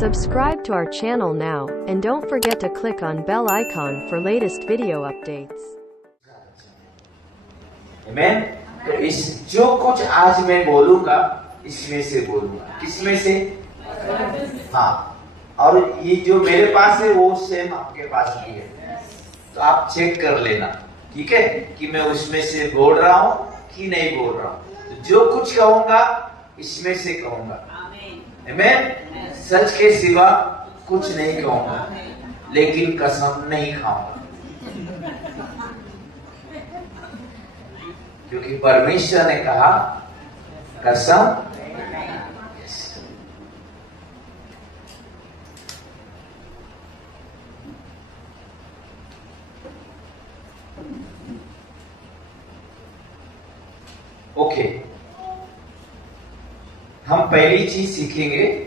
Subscribe to our channel now, and don't forget to click on bell icon for latest video updates. आमेन। तो इस जो कुछ आज मैं बोलूंगा इसमें से बोलूंगा, किसमें से? हाँ, और ये जो मेरे पास है वो सेम आपके पास भी है, तो आप चेक कर लेना, ठीक है, कि मैं उसमें से बोल रहा हूँ कि नहीं बोल रहा हूँ। तो जो कुछ कहूंगा इसमें से कहूंगा, आमेन। सच के सिवा कुछ नहीं कहूंगा, लेकिन कसम नहीं खाऊंगा, क्योंकि परमेश्वर ने कहा कसम। ओके, हम पहली चीज सीखेंगे।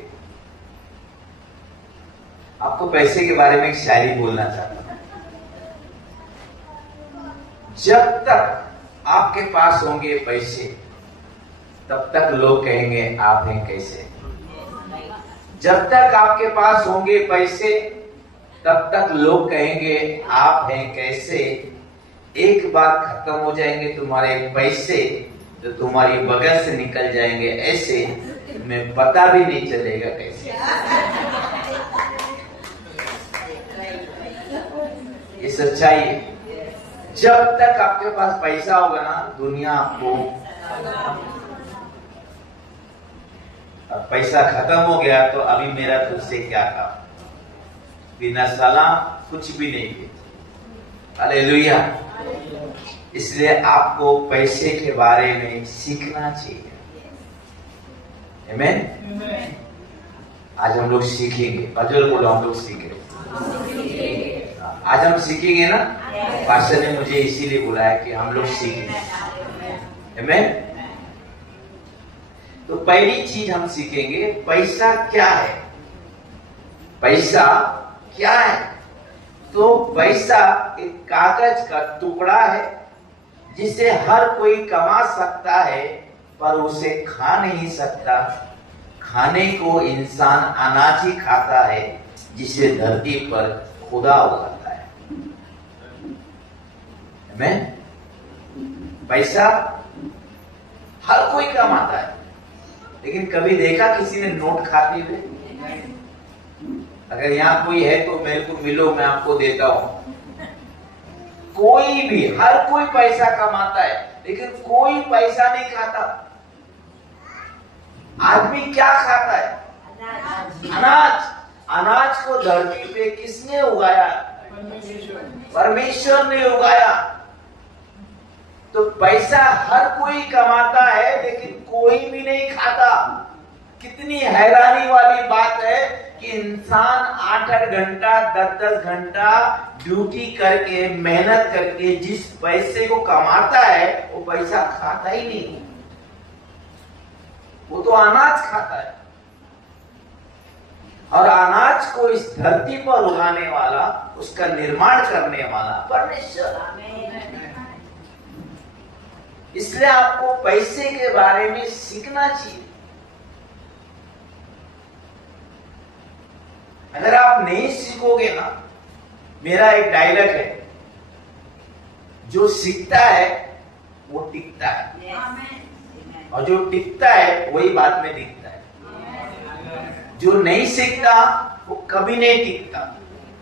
आपको पैसे के बारे में एक शायरी बोलना चाहता हूं। जब तक आपके पास होंगे पैसे, तब तक लोग कहेंगे आप हैं कैसे। जब तक आपके पास होंगे पैसे, तब तक लोग कहेंगे आप हैं कैसे। एक बार खत्म हो जाएंगे तुम्हारे पैसे, तो तुम्हारी बगल से निकल जाएंगे ऐसे, तुम्हें पता भी नहीं चलेगा कैसे। ये सच्चाई है। जब तक आपके पास पैसा होगा ना, दुनिया आपको, अब पैसा खत्म हो गया तो अभी मेरा तुझसे क्या काम, बिना सलाम कुछ भी नहीं किया। हालेलुया। इसलिए आपको पैसे के बारे में सीखना चाहिए, आमेन। आज हम लोग सीखेंगे, बजल बोलो हम लोग सीखेंगे। आज हम सीखेंगे ना, पास्टर ने मुझे इसीलिए बुलाया कि हम लोग सीखेंगे, आमेन। तो पहली चीज हम सीखेंगे, पैसा क्या है। पैसा क्या है? तो पैसा एक कागज का टुकड़ा है जिसे हर कोई कमा सकता है, पर उसे खा नहीं सकता। खाने को इंसान अनाज ही खाता है जिसे धरती पर खुदा उगाता है, आमेन। पैसा हर कोई कमाता है, लेकिन कभी देखा किसी ने नोट खाते हुए? अगर यहाँ कोई है तो मेरे को मिलो, मैं आपको देता हूं। कोई भी, हर कोई पैसा कमाता है, लेकिन कोई पैसा नहीं खाता। आदमी क्या खाता है? अनाज। अनाज को धरती पे किसने उगाया? परमेश्वर ने उगाया। तो पैसा हर कोई कमाता है, लेकिन कोई भी नहीं खाता। कितनी हैरानी वाली बात है कि इंसान 8-8 घंटा 10-10 घंटा ड्यूटी करके, मेहनत करके जिस पैसे को कमाता है, वो पैसा खाता ही नहीं, वो तो अनाज खाता है। और अनाज को इस धरती पर उगाने वाला, उसका निर्माण करने वाला परमेश्वर। इसलिए आपको पैसे के बारे में सीखना चाहिए। अगर आप नहीं सीखोगे ना, मेरा एक डायलॉग है, जो सीखता है वो टिकता है, और जो टिकता है वही बाद में दिखता है। जो नहीं सीखता वो कभी नहीं टिकता,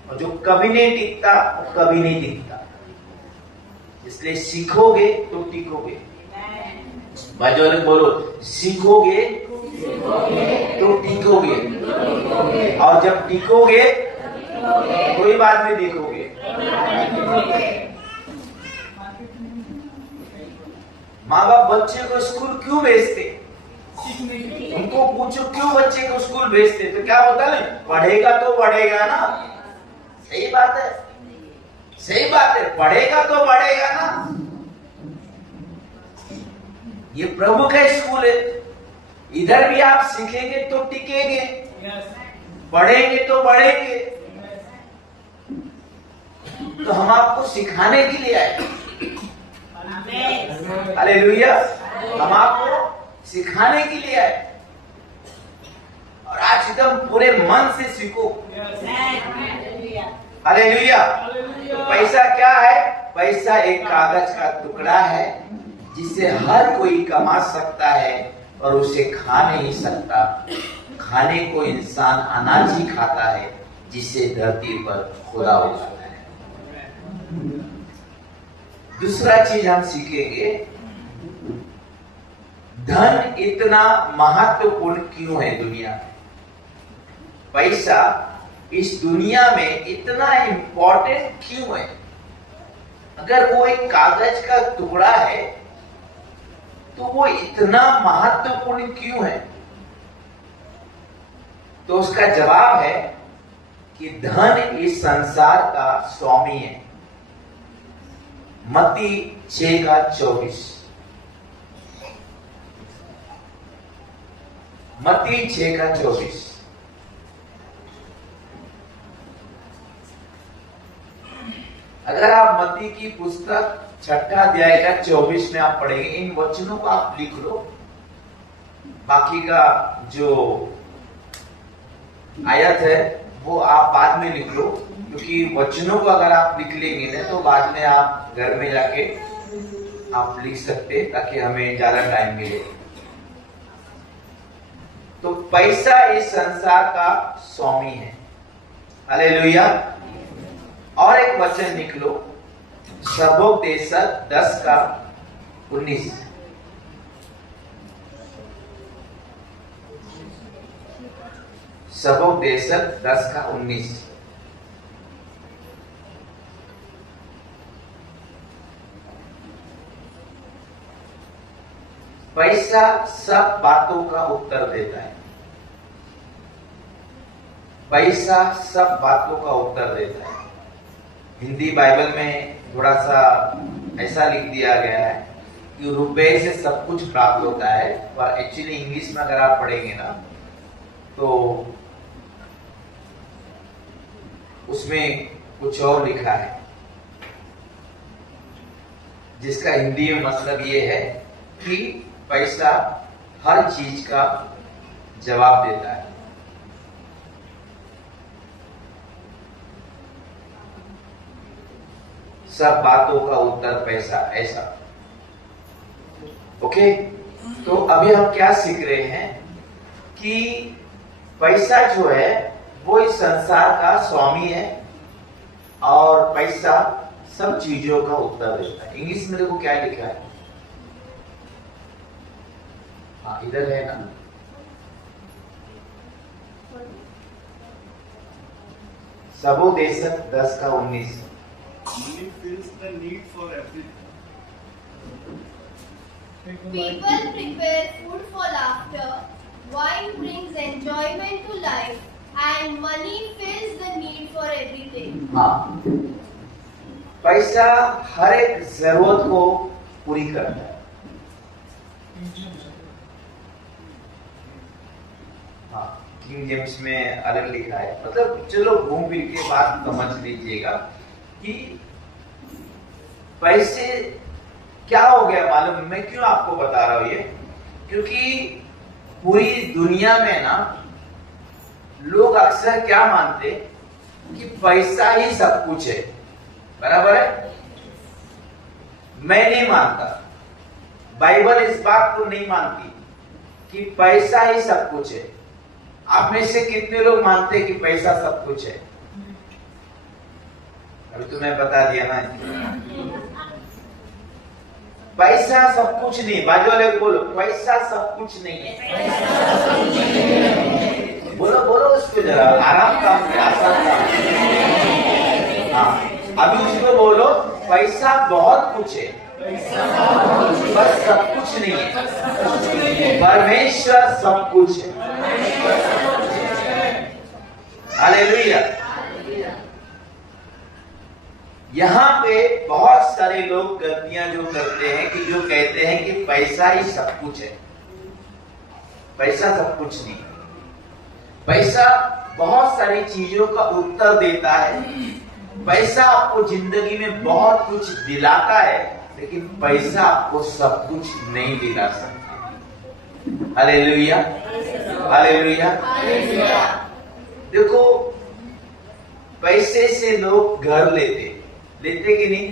और जो कभी नहीं टिकता वो कभी नहीं दिखता। इसलिए सीखोगे तो टिकोगे। बाजू में बोलो, सीखोगे तो टिकोगे, और जब टिकोगे कोई बाद में देखोगे। माँ बाप बच्चे को स्कूल क्यों भेजते? उनको पूछो क्यों बच्चे को स्कूल भेजते, तो क्या होता है? पढ़ेगा तो बढ़ेगा ना। सही बात है, सही बात है, पढ़ेगा तो बढ़ेगा ना। ये प्रभु का स्कूल है, इधर भी आप सीखेंगे तो टिकेंगे, पढ़ेंगे तो बढ़ेंगे। तो हम आपको सिखाने के लिए आए, हालेलुया। हम आपको सिखाने के लिए आए। और आज एकदम पूरे मन से सीखो। हालेलुया। तो पैसा क्या है? पैसा एक कागज का टुकड़ा है जिसे हर कोई कमा सकता है और उसे खा नहीं सकता। खाने को इंसान अनाज ही खाता है जिसे धरती पर खुदा उगाता है। दूसरा चीज हम सीखेंगे, धन इतना महत्वपूर्ण क्यों है दुनिया में? पैसा इस दुनिया में इतना इंपॉर्टेंट क्यों है? अगर वो एक कागज का टुकड़ा है तो वो इतना महत्वपूर्ण क्यों है? तो उसका जवाब है कि धन इस संसार का स्वामी है। मत्ती 6:24। मत्ती 6:24। अगर आप मत्ती की पुस्तक 6 अध्याय का 24 में आप पढ़ेंगे, इन वचनों को आप लिख लो। बाकी का जो आयत है वो आप बाद में लिख लो, क्योंकि वचनों को अगर आप लिख लेंगे ना तो बाद में आप घर में जाके आप लिख सकते, ताकि हमें ज्यादा टाइम मिले। तो पैसा इस संसार का स्वामी है। हालेलुया। और एक वचन लिख लो, सबोपदेशक 10:19। सबोपदेशक 10:19। पैसा सब बातों का उत्तर देता है। पैसा सब बातों का उत्तर देता है। हिंदी बाइबल में थोड़ा सा ऐसा लिख दिया गया है कि रुपए से सब कुछ प्राप्त होता है, पर एक्चुअली इंग्लिश में अगर आप पढ़ेंगे ना तो उसमें कुछ और लिखा है, जिसका हिंदी में मतलब ये है कि पैसा हर चीज का जवाब देता है। सब बातों का उत्तर पैसा, ऐसा। ओके, तो अभी हम क्या सीख रहे हैं कि पैसा जो है वो इस संसार का स्वामी है और पैसा सब चीजों का उत्तर देता है। इंग्लिश में देखो क्या लिखा है। हाँ, इधर है ना। सबोपदेशक 10:19। Money fills the need for everything. People prepare food for laughter, wine brings enjoyment to life, and money fills the need for everything. हाँ, पैसा हर एक जरूरत को पूरी करता है। हाँ, किंग जेम्स में अलग लिखा है। मतलब चलो घूम फिर के बात समझ लीजिएगा कि पैसे क्या हो गया मालूम। मैं क्यों आपको बता रहा हूं ये, क्योंकि पूरी दुनिया में ना लोग अक्सर क्या मानते कि पैसा ही सब कुछ है। बराबर है? मैं नहीं मानता, बाइबल इस बात को नहीं मानती कि पैसा ही सब कुछ है। आप में से कितने लोग मानते हैं कि पैसा सब कुछ है? अभी तो मैं बता दिया ना, पैसा सब कुछ नहीं। बाजू वाले बोलो, पैसा सब कुछ नहीं है। बोलो बोलो उसको जरा, आराम काम से, आसान काम। हाँ, अभी उसको बोलो, पैसा बहुत कुछ है पर सब कुछ नहीं है। परमेश्वर सब कुछ है। हालेलुया। यहाँ पे बहुत सारे लोग गलतियां जो करते हैं कि जो कहते हैं कि पैसा ही सब कुछ है। पैसा सब कुछ नहीं। पैसा बहुत सारी चीजों का उत्तर देता है। पैसा आपको जिंदगी में बहुत कुछ दिलाता है, लेकिन पैसा आपको सब कुछ नहीं दिला सकता। हालेलुया। हालेलुया। देखो, पैसे से लोग घर लेते कि नहीं?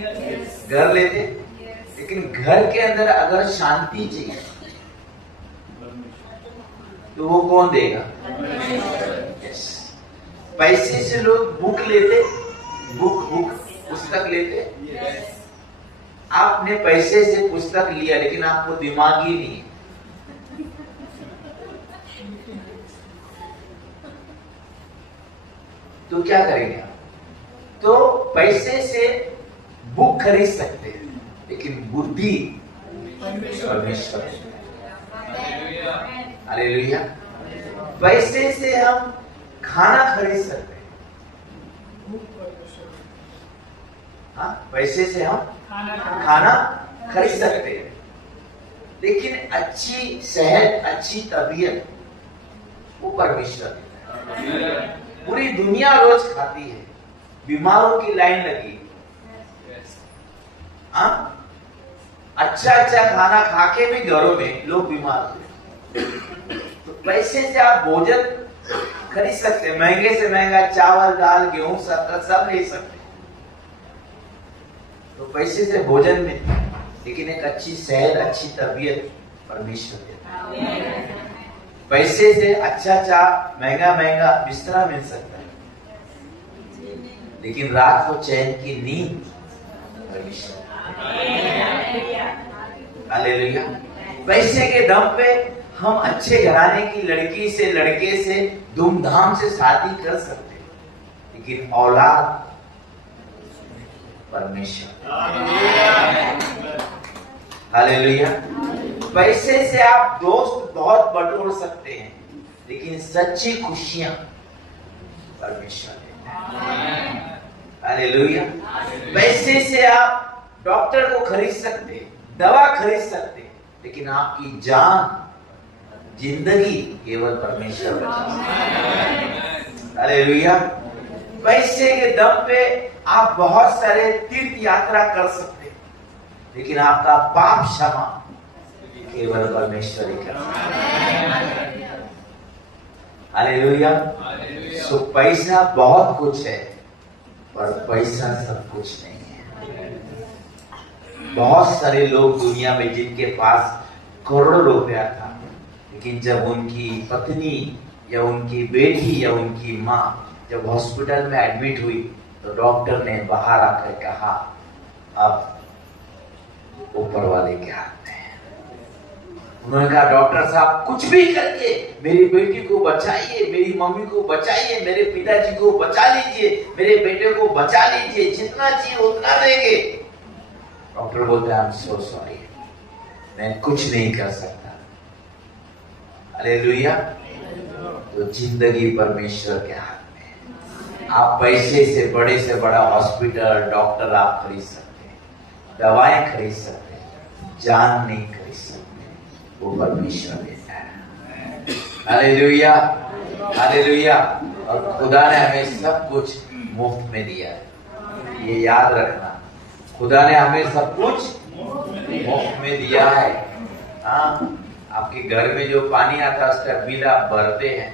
घर लेते, लेकिन घर के अंदर अगर शांति चाहिए तो वो कौन देगा? यस। पैसे से लोग बुक लेते, बुक पुस्तक लेते। आपने पैसे से पुस्तक लिया लेकिन आपको दिमाग ही नहीं है, तो क्या करेंगे आप? तो पैसे से बुक खरीद सकते हैं लेकिन बुद्धि परमेश्वर। हालेलुया। पैसे से हम खाना खरीद सकते हैं। हाँ, पैसे से हम खाना खरीद सकते हैं, लेकिन अच्छी सेहत, अच्छी तबीयत वो परमेश्वर देता है। पूरी दुनिया रोज खाती है, बीमारों की लाइन लगी। हाँ, अच्छा खाना खा के भी घरों में लोग बीमार होते। तो पैसे से आप भोजन खरीद सकते हैं, महंगे से महंगा चावल, दाल, गेहूं, शक्कर सब ले सकते हैं। तो पैसे से भोजन मिलता है, लेकिन एक अच्छी सेहत, अच्छी तबीयत परमेश्वर देता है। पैसे से अच्छा महंगा बिस्तरा मिल सकता है, लेकिन रात को चैन की नींद परमेश्वर। हालेलुया। पैसे के दम पे हम अच्छे घराने की लड़की से, लड़के से धूमधाम से शादी कर सकते हैं, लेकिन औलाद परमेश्वर। हालेलुया। पैसे से आप दोस्त बहुत बटोर सकते हैं, लेकिन सच्ची खुशियां परमेश्वर देता है। हालेलुया। पैसे से आप डॉक्टर को खरीद सकते हैं, दवा खरीद सकते हैं, लेकिन आपकी जान, जिंदगी केवल परमेश्वर बचाता है। हालेलुया। पैसे के दम पे आप बहुत सारे तीर्थ यात्रा कर सकते हैं, लेकिन आपका पाप क्षमा केवल परमेश्वर ही कर सकता है। हालेलुया। सो पैसा बहुत कुछ है, पर पैसा सब कुछ नहीं है। बहुत सारे लोग दुनिया में जिनके पास करोड़ों रुपया था, लेकिन जब उनकी पत्नी या उनकी बेटी या उनकी माँ जब हॉस्पिटल में एडमिट हुई, तो डॉक्टर ने बाहर आकर कहा, अब ऊपर वाले के हाथ में है। उन्होंने कहा, डॉक्टर साहब कुछ भी करके मेरी बेटी को बचाइए, मेरी मम्मी को बचाइए, मेरे पिताजी को बचा लीजिए, मेरे बेटे को बचा लीजिए, जितना चाहिए उतना देंगे। डॉक्टर बोलते हैं, आई एम सो सॉरी, मैं कुछ नहीं कर सकता। हालेलुया। तो जिंदगी परमेश्वर के हाथ में है। आप पैसे से बड़ा हॉस्पिटल, डॉक्टर आप खरीद सकते हैं, दवाएं खरीद सकते हैं, जान नहीं खरीद सकते, वो परमेश्वर देता है। हालेलुया। हालेलुया। और खुदा ने हमें सब कुछ मुफ्त में दिया है, ये याद रखना। खुदा ने हमें सब कुछ मुफ्त में दिया है। हाँ, आपके घर में जो पानी आता है उसका बिल आप भरते हैं,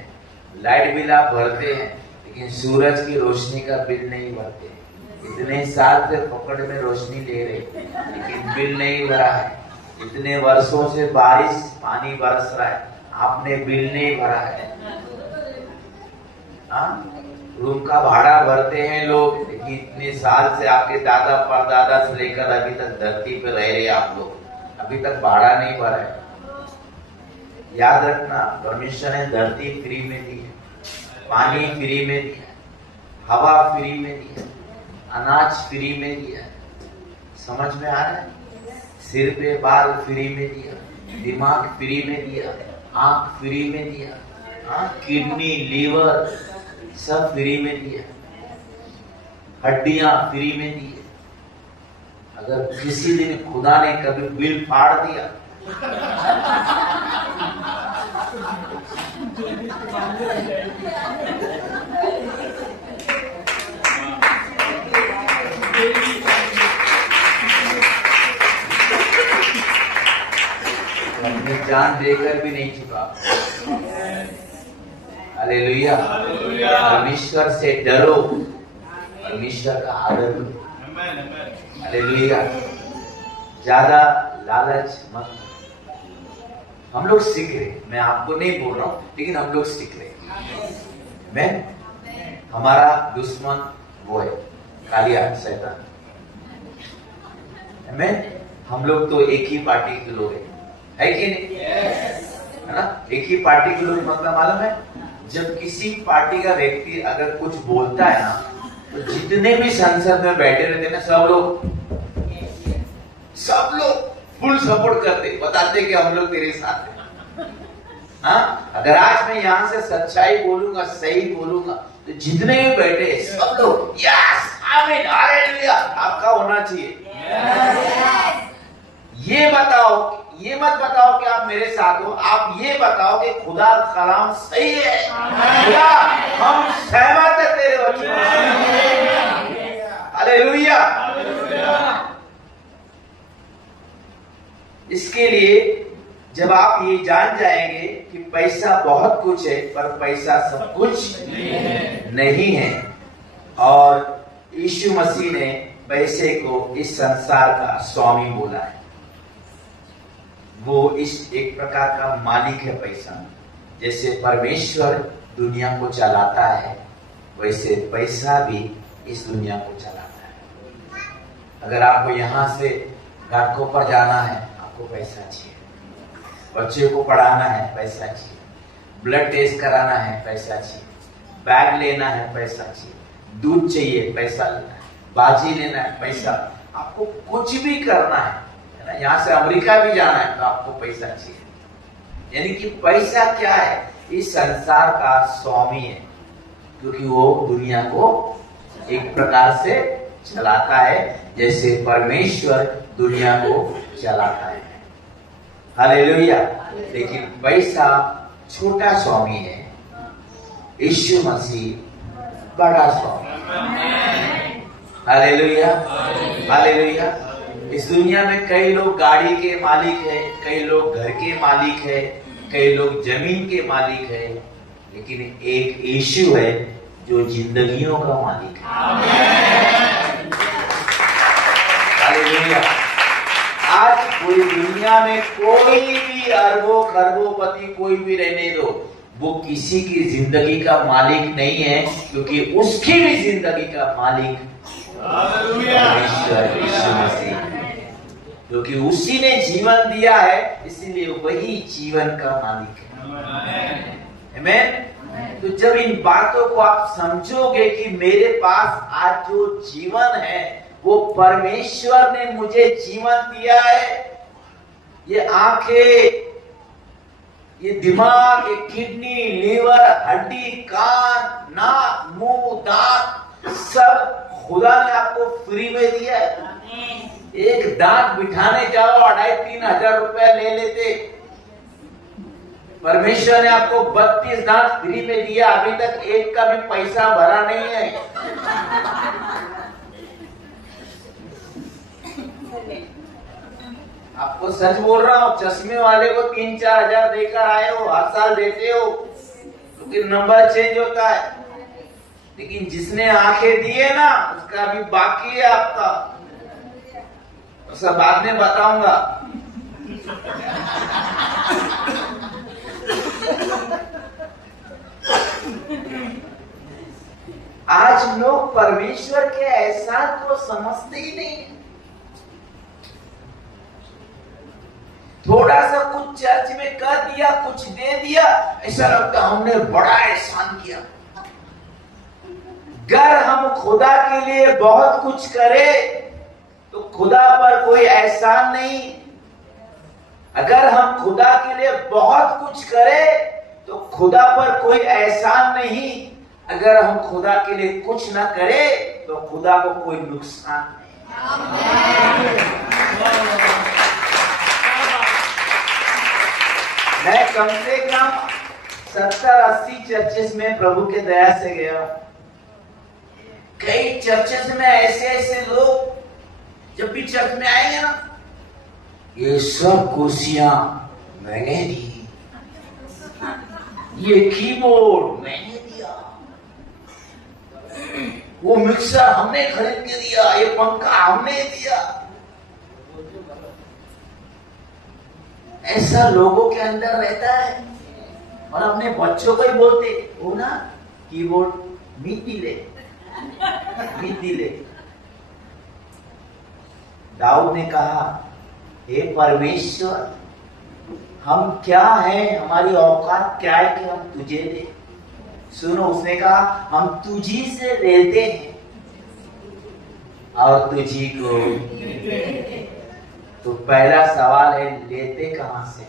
लाइट बिल आप भरते हैं, लेकिन सूरज की रोशनी का बिल नहीं भरते। इतने साल से पकड़ में रोशनी ले रहे, लेकिन बिल नहीं भरा है। इतने वर्षों से बारिश, पानी बरस रहा है, आपने बिल नहीं भरा है। रूम का भाड़ा भरते हैं लोग, लेकिन इतने साल से आपके दादा परदादा से लेकर अभी तक धरती पे रह रहे आप लोग, अभी तक भाड़ा नहीं भरा है। याद रखना, परमेश्वर ने धरती फ्री में दी है, पानी फ्री में दिया, हवा फ्री में दिया, अनाज फ्री में दिया। समझ में आ रहा है? सिर पे बाल फ्री में दिया, दिमाग फ्री में दिया, आंख फ्री में दिया, किडनी, लीवर सब फ्री में दिया, हड्डियां फ्री में दी। अगर किसी दिन खुदा ने कभी बिल फाड़ दिया अपनी जान देकर भी नहीं चुका। हालेलुया। परमेश्वर से डरो, परमेश्वर का आदर करो। हालेलुया। ज्यादा लालच मत। हम लोग सीख रहे, मैं आपको नहीं बोल रहा हूं, लेकिन हम लोग सीख रहे। मैं हमारा दुश्मन वो है कालिया शैतान। मैं हम लोग तो एक ही पार्टी के लोग है कि नहीं? है ना? एक ही पार्टी के लोग मतलब मालूम है, जब किसी पार्टी का व्यक्ति अगर कुछ बोलता है ना, तो जितने भी संसद में बैठे रहते ना, सब लोग फुल सपोर्ट करते, बताते कि हम लोग तेरे साथ हैं। हाँ, अगर आज मैं यहाँ से सच्चाई बोलूंगा, सही बोलूंगा, तो जितने भी बैठे सब लोग यस आमीन हालेलुया आपका होना चाहिए। ये मत बताओ कि आप मेरे साथ हो, आप ये बताओ कि खुदा का कलाम सही है, खुदा हम सहमत है तेरे वचन से। हालेलुया। इसके लिए जब आप ये जान जाएंगे कि पैसा बहुत कुछ है, पर पैसा सब कुछ नहीं है, और यीशु मसीह ने पैसे को इस संसार का स्वामी बोला है। वो इस एक प्रकार का मालिक है पैसा। जैसे परमेश्वर दुनिया को चलाता है, वैसे पैसा भी इस दुनिया को चलाता है। अगर आपको यहाँ से घाटों पर जाना है, आपको पैसा चाहिए। बच्चे को पढ़ाना है, पैसा चाहिए। ब्लड टेस्ट कराना है, पैसा चाहिए। बैग लेना है, पैसा चाहिए। दूध चाहिए, पैसा लेना है। बाजी लेना है, पैसा। आपको कुछ भी करना है ना, यहाँ से अमेरिका भी जाना है तो आपको पैसा चाहिए। यानी कि पैसा क्या है? इस संसार का स्वामी है, क्योंकि वो दुनिया को एक प्रकार से चलाता है, जैसे परमेश्वर दुनिया को चलाता है। हालेलुया। लेकिन पैसा छोटा स्वामी है, यीशु मसीह बड़ा स्वामी। Hallelujah, hallelujah. इस दुनिया में कई लोग गाड़ी के मालिक है, कई लोग घर के मालिक है, कई लोग जमीन के मालिक है, लेकिन एक यीशु है जो जिंदगियों का मालिक है। हालेलुया। आज पूरी दुनिया में कोई भी अरबों खरबोपति कोई भी रहने दो, वो किसी की जिंदगी का मालिक नहीं है, क्योंकि उसकी भी जिंदगी का मालिक परमेश्वर यीशु मसीह, क्योंकि उसी ने जीवन दिया है, इसीलिए वही जीवन का मालिक है। आमीन। तो जब इन बातों को आप समझोगे कि मेरे पास आज जो जीवन है वो परमेश्वर ने मुझे जीवन दिया है, ये आंखें, ये दिमाग, ये किडनी, लीवर, हड्डी, कान, नाक, मुंह, दांत, सब खुदा ने आपको फ्री में दिया है। एक दांत बिठाने जाओ 2,500-3 हजार रुपया ले लेते, परमेश्वर ने आपको 32 दांत फ्री में दिया, अभी तक एक का भी पैसा भरा नहीं है। आपको सच बोल रहा हूँ, चश्मे वाले को 3-4 हजार देकर आए हो, हर साल देते हो, क्योंकि नंबर चेंज होता है। लेकिन जिसने आंखें दी है ना, उसका अभी बाकी है आपका, तो सब बाद में बताऊंगा। आज लोग परमेश्वर के एहसान को समझते ही नहीं। थोड़ा सा कुछ चर्च में कर दिया, कुछ दे दिया, ऐसा लगता हमने बड़ा एहसान किया। अगर हम खुदा के लिए बहुत कुछ करें तो खुदा पर कोई एहसान नहीं। अगर हम खुदा के लिए बहुत कुछ करें तो खुदा पर कोई एहसान नहीं। अगर हम खुदा के लिए कुछ ना करें तो खुदा को कोई नुकसान नहीं। मैं कम से कम 70-80 चर्चेस में प्रभु के दया से गया। कई चर्चेस में ऐसे लोग जब भी चर्च में आएंगे ना, ये सब कुर्सियां मैंने दी, ये कीबोर्ड मैंने दिया, वो मिक्सर हमने खरीद के दिया, ये पंखा हमने दिया। ऐसा लोगों के अंदर रहता है और अपने बच्चों को ही बोलते हो ना, कीबोर्ड मीठी ले, मीठी ले। दाऊद ने कहा, हे परमेश्वर, हम क्या हैं, हमारी औकात क्या है कि हम तुझे दे। सुनो, उसने कहा, हम तुझी से लेते हैं और तुझी को। तो पहला सवाल है, लेते कहां से?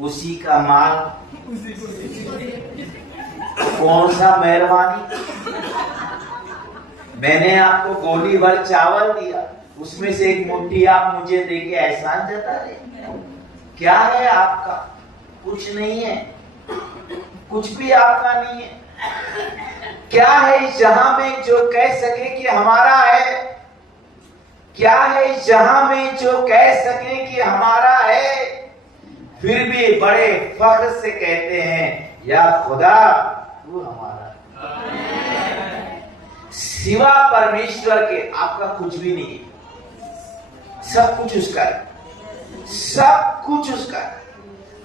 उसी का माल। कौन सा मेहरबानी? मैंने आपको गोली भर चावल दिया, उसमें से एक मुट्ठी आप मुझे देके एहसान जता रहे। क्या है आपका? कुछ नहीं है, कुछ भी आपका नहीं है। क्या है इस जहां में जो कह सके कि हमारा है? क्या है इस जहां में जो कह सके कि हमारा है? फिर भी बड़े फख्र से कहते हैं, या खुदा तू हमारा। सिवा परमेश्वर के आपका कुछ भी नहीं है। सब कुछ उसका है, सब कुछ उसका है।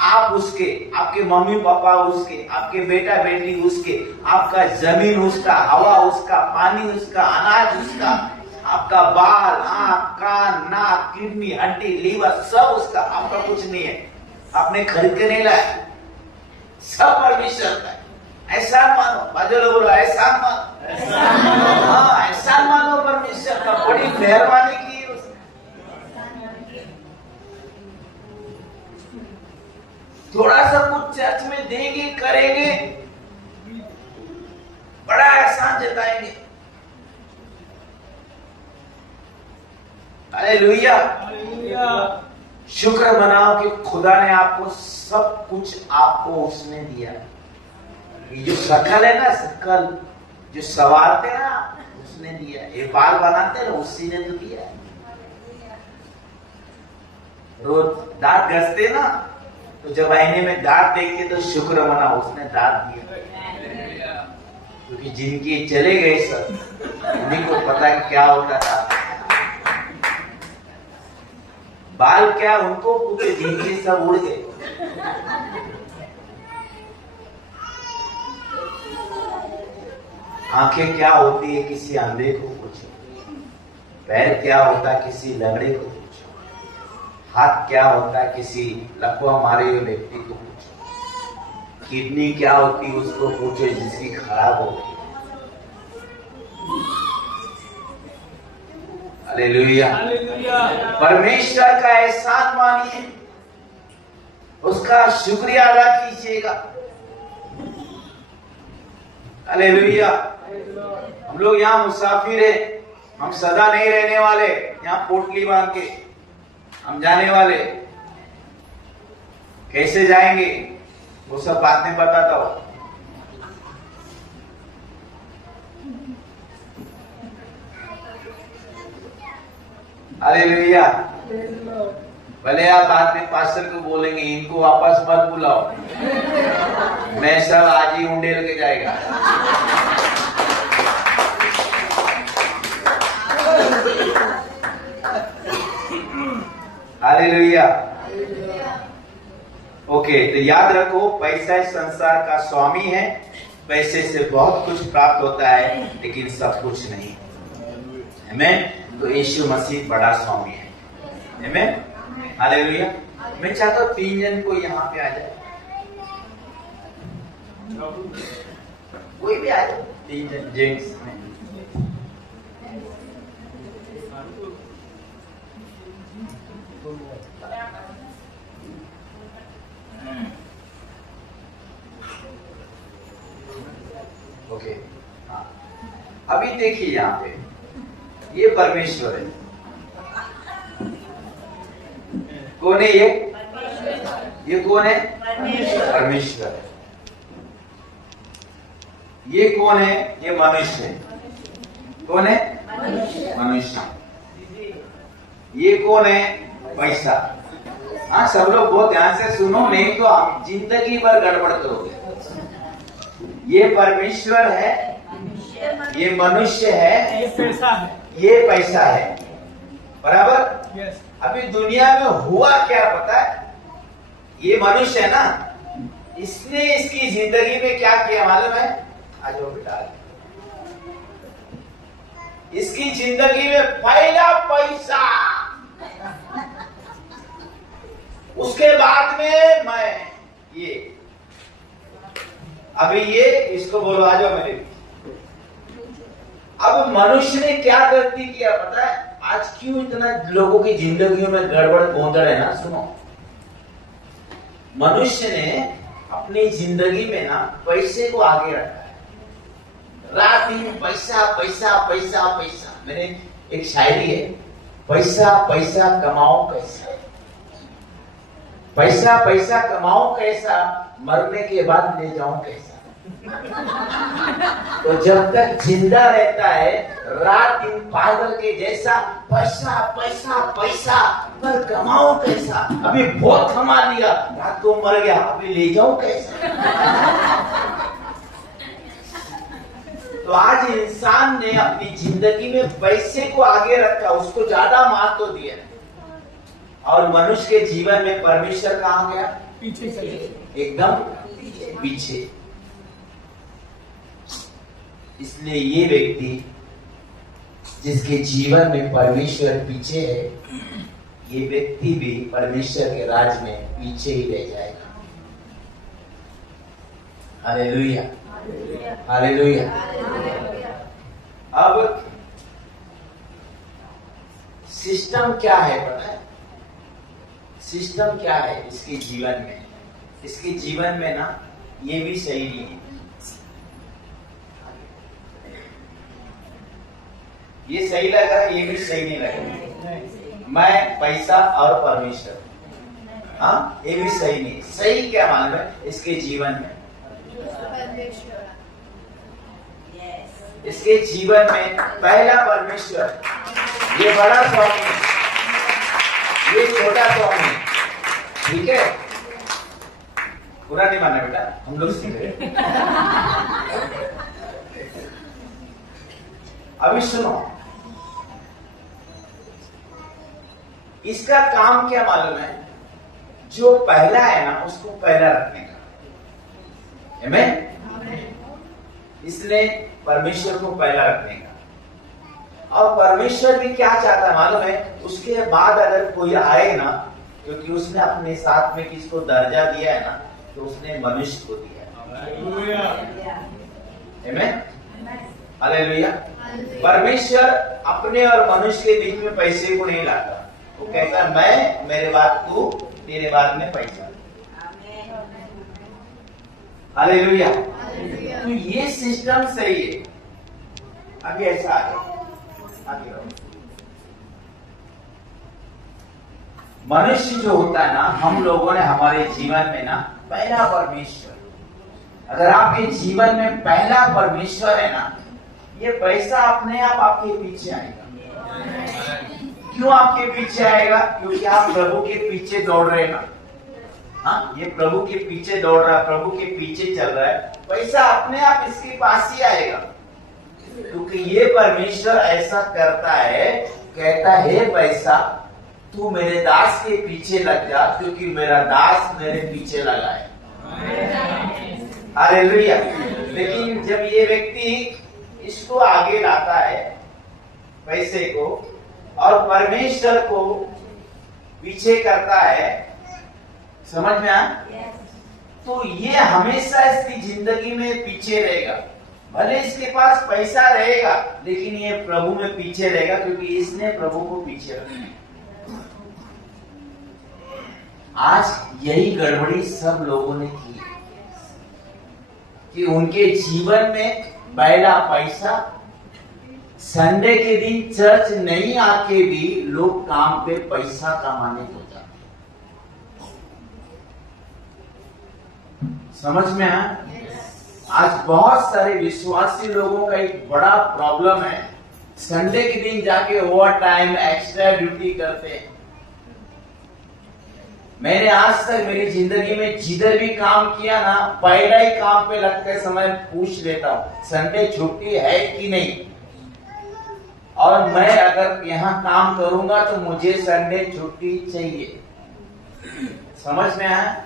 आप उसके, आपके मम्मी पापा उसके, आपके बेटा बेटी उसके, आपका जमीन उसका, हवा उसका, पानी उसका, अनाज उसका, आपका बाल, आंख, कान, नाक, किडनी, हड्डी, लीवर, सब उसका। आपका कुछ नहीं है, आपने खरीद के नहीं लाया, सब परमेश्वर का है। एहसान मानो, बाजू बोलो एहसान मानो। हाँ, एहसान मानो परमेश्वर का, बड़ी मेहरबानी की है उसने। थोड़ा सा कुछ चर्च में देंगे, करेंगे, बड़ा एहसान जताएंगे। हालेलुया। शुक्र मनाओ कि खुदा ने आपको सब कुछ, आपको उसने दिया। ये जो शकल है ना, शकल जो सवारते ना, उसने दिया। ये बाल बनाते ना, उसी ने तो दिया। रोज दांत घसते ना, तो जब आईने में दांत देखते तो शुक्र मना, उसने दांत दिया। क्योंकि जिनके चले गए सब, उन्हीं को पता क्या होता था। बाल क्या उनको पूछे, जिनके सब उड़ गए। आंखें क्या होती है किसी अंधे को पूछो, पैर क्या होता है किसी लंगड़े को पूछो, हाथ क्या होता है किसी लकवा मारे हुए व्यक्ति को पूछो, किडनी क्या होती है उसको पूछो जिसकी खराब हो गई। हालेलुया। परमेश्वर का एहसान मानिए, उसका शुक्रिया अदा कीजिएगा। हालेलुया। हम लोग यहाँ मुसाफिर है, हम सदा नहीं रहने वाले। यहाँ पोटली बांध के हम जाने वाले। कैसे जाएंगे वो सब बातें बताता हूं। हालेलुया। भले आप बाद में पास्टर को बोलेंगे इनको वापस मत बुलाओ, मैं सब आज ही उंडेल के जाएगा। हालेलुया। ओके, तो याद रखो, पैसा इस संसार का स्वामी है। पैसे से बहुत कुछ प्राप्त होता है, लेकिन सब कुछ नहीं। आमीन। तो यीशु मसीह बड़ा स्वामी है। आमीन। हालेलुया। मैं चाहता हूँ 3 जन को यहाँ पे आ जाए, कोई भी आ जाए, 3 जन जेंट्स में। ओके, हाँ। अभी देखिए यहाँ पे, ये परमेश्वर है। कौन है ये कौन है? परमेश्वर है। ये कौन है? ये मनुष्य है। कौन है? मनुष्य। ये कौन है? पैसा। हाँ, सब लोग बहुत ध्यान से सुनो, नहीं तो आप जिंदगी भर गड़बड़ करोगे। ये परमेश्वर है, ये मनुष्य है, ये पैसा है। ये पैसा है, बराबर। यस। अभी दुनिया में हुआ क्या पता है? ये मनुष्य है ना, इसने इसकी जिंदगी में क्या किया मालूम है? आज वो बेटा, इसकी जिंदगी में पहला पैसा, उसके बाद में मैं ये, अभी ये, इसको बोलो आ जाओ मेरे। अब मनुष्य ने क्या गलती किया पता है? आज क्यों इतना लोगों की जिंदगियों में गड़बड़ गोंदड़ है ना, सुनो। मनुष्य ने अपनी जिंदगी में ना पैसे को आगे रखा है, रात दिन पैसा पैसा पैसा पैसा। मैंने एक शायरी है, पैसा पैसा कमाओ कैसा, पैसा पैसा कमाओ कैसा, मरने के बाद ले जाऊं कैसा। तो जब तक जिंदा रहता है रात दिन पागल के जैसा पैसा पैसा पैसा, पर कमाओ कैसा। अभी बहुत कमा लिया, रात को मर गया, अभी ले जाओ कैसा। तो आज इंसान ने अपनी जिंदगी में पैसे को आगे रखा, उसको ज्यादा महत्व दिया, और मनुष्य के जीवन में परमेश्वर कहाँ गया? पीछे चले, एकदम पीछे। इसलिए ये व्यक्ति जिसके जीवन में परमेश्वर पीछे है, ये व्यक्ति भी परमेश्वर के राज में पीछे ही रह जाएगा। Hallelujah, hallelujah. अब सिस्टम क्या है पता है? सिस्टम क्या है इसके जीवन में? इसके जीवन में ना ये भी सही नहीं है, ये सही लग रहा है, ये भी सही नहीं लग रहा। मैं पैसा और परमेश्वर, हाँ, ये भी सही नहीं। सही क्या मालूम है इसके जीवन में? इसके जीवन में पहला परमेश्वर, ये बड़ा स्वामी, ये छोटा स्वामी, ठीक है? पूरा नहीं मानना बेटा, हम लोग सीख रहे। अभी सुनो, इसका काम क्या मालूम है? जो पहला है ना उसको पहला रखने का। आमीन? इसलिए परमेश्वर को पहला रखने का। और परमेश्वर भी क्या चाहता है मालूम है? उसके बाद अगर कोई आए ना, क्योंकि उसने अपने साथ में किसको दर्जा दिया है ना, तो उसने मनुष्य को दिया है। आमीन? हालेलुया। परमेश्वर अपने और मनुष्य के बीच में पैसे को नहीं लाता, वो कहता है मैं, मेरे बाद तू, तेरे बाद में पैसा। हालेलुया। तो ये सिस्टम सही है। आगे ऐसा आगे रहो। मनुष्य जो होता है ना, हम लोगों ने हमारे जीवन में ना पहला परमेश्वर, अगर आपके जीवन में पहला परमेश्वर है ना, ये पैसा अपने आप आपके पीछे आएगा। क्यों आपके पीछे आएगा? क्योंकि आप प्रभु के पीछे दौड़ रहे हैं ना। हाँ, ये प्रभु के पीछे दौड़ रहा है, प्रभु के पीछे चल रहा है, पैसा अपने आप इसके पास ही आएगा। क्योंकि ये परमेश्वर ऐसा करता है, कहता है पैसा तू मेरे दास के पीछे लग जा, क्योंकि मेरा दास मेरे पीछे लगा है। हालेलुया। लेकिन जब ये व्यक्ति इसको आगे लाता है, पैसे को, और परमेश्वर को पीछे करता है, समझ में आया? तो ये हमेशा इसकी जिंदगी में पीछे रहेगा। भले इसके पास पैसा रहेगा, लेकिन ये प्रभु में पीछे रहेगा, क्योंकि इसने प्रभु को पीछे रखा। आज यही गड़बड़ी सब लोगों ने की कि उनके जीवन में पहला पैसा, संडे के दिन चर्च नहीं आके भी लोग काम पे पैसा कमाने को जाते। समझ में आया? आज बहुत सारे विश्वासी लोगों का एक बड़ा प्रॉब्लम है, संडे के दिन जाके ओवर टाइम एक्स्ट्रा ड्यूटी करते हैं। मैंने आज तक मेरी जिंदगी में जिधर भी काम किया ना, पहला ही काम पे लगते समय पूछ लेता हूँ संडे छुट्टी है कि नहीं, और मैं अगर यहाँ काम करूंगा तो मुझे संडे छुट्टी चाहिए। समझ में आया?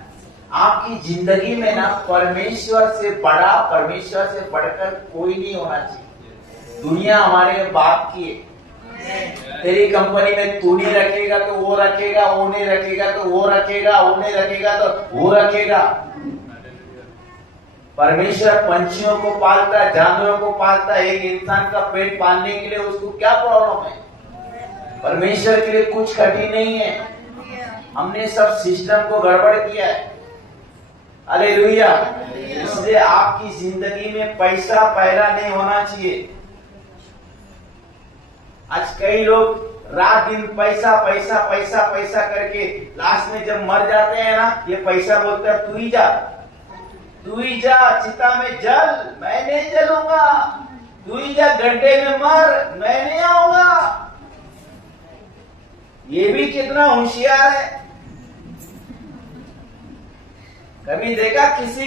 आपकी जिंदगी में ना परमेश्वर से बड़ा, परमेश्वर से बढ़कर कोई नहीं होना चाहिए। दुनिया हमारे बाप की है। तेरी कंपनी में तू नहीं रखेगा तो वो रखेगा, वो नहीं रखेगा तो वो रखेगा, वो नहीं रखेगा तो वो रखेगा। परमेश्वर पंछियों को पालता है, जानवरों को पालता है। एक इंसान का पेट पालने के लिए उसको क्या प्रॉब्लम है? परमेश्वर के लिए कुछ कठिन नहीं है। हमने सब सिस्टम को गड़बड़ किया है। हालेलुया। इसलिए आपकी जिंदगी में पैसा पहला नहीं होना चाहिए। आज कई लोग रात दिन पैसा पैसा पैसा पैसा करके लास्ट में जब मर जाते हैं ना, ये पैसा बोलता है तू ही जा, तू ही जा चिता में जल, मैं नहीं जलूंगा, तू ही जा गड्ढे में मर, मैं नहीं आऊंगा। ये भी कितना होशियार है। कभी देखा किसी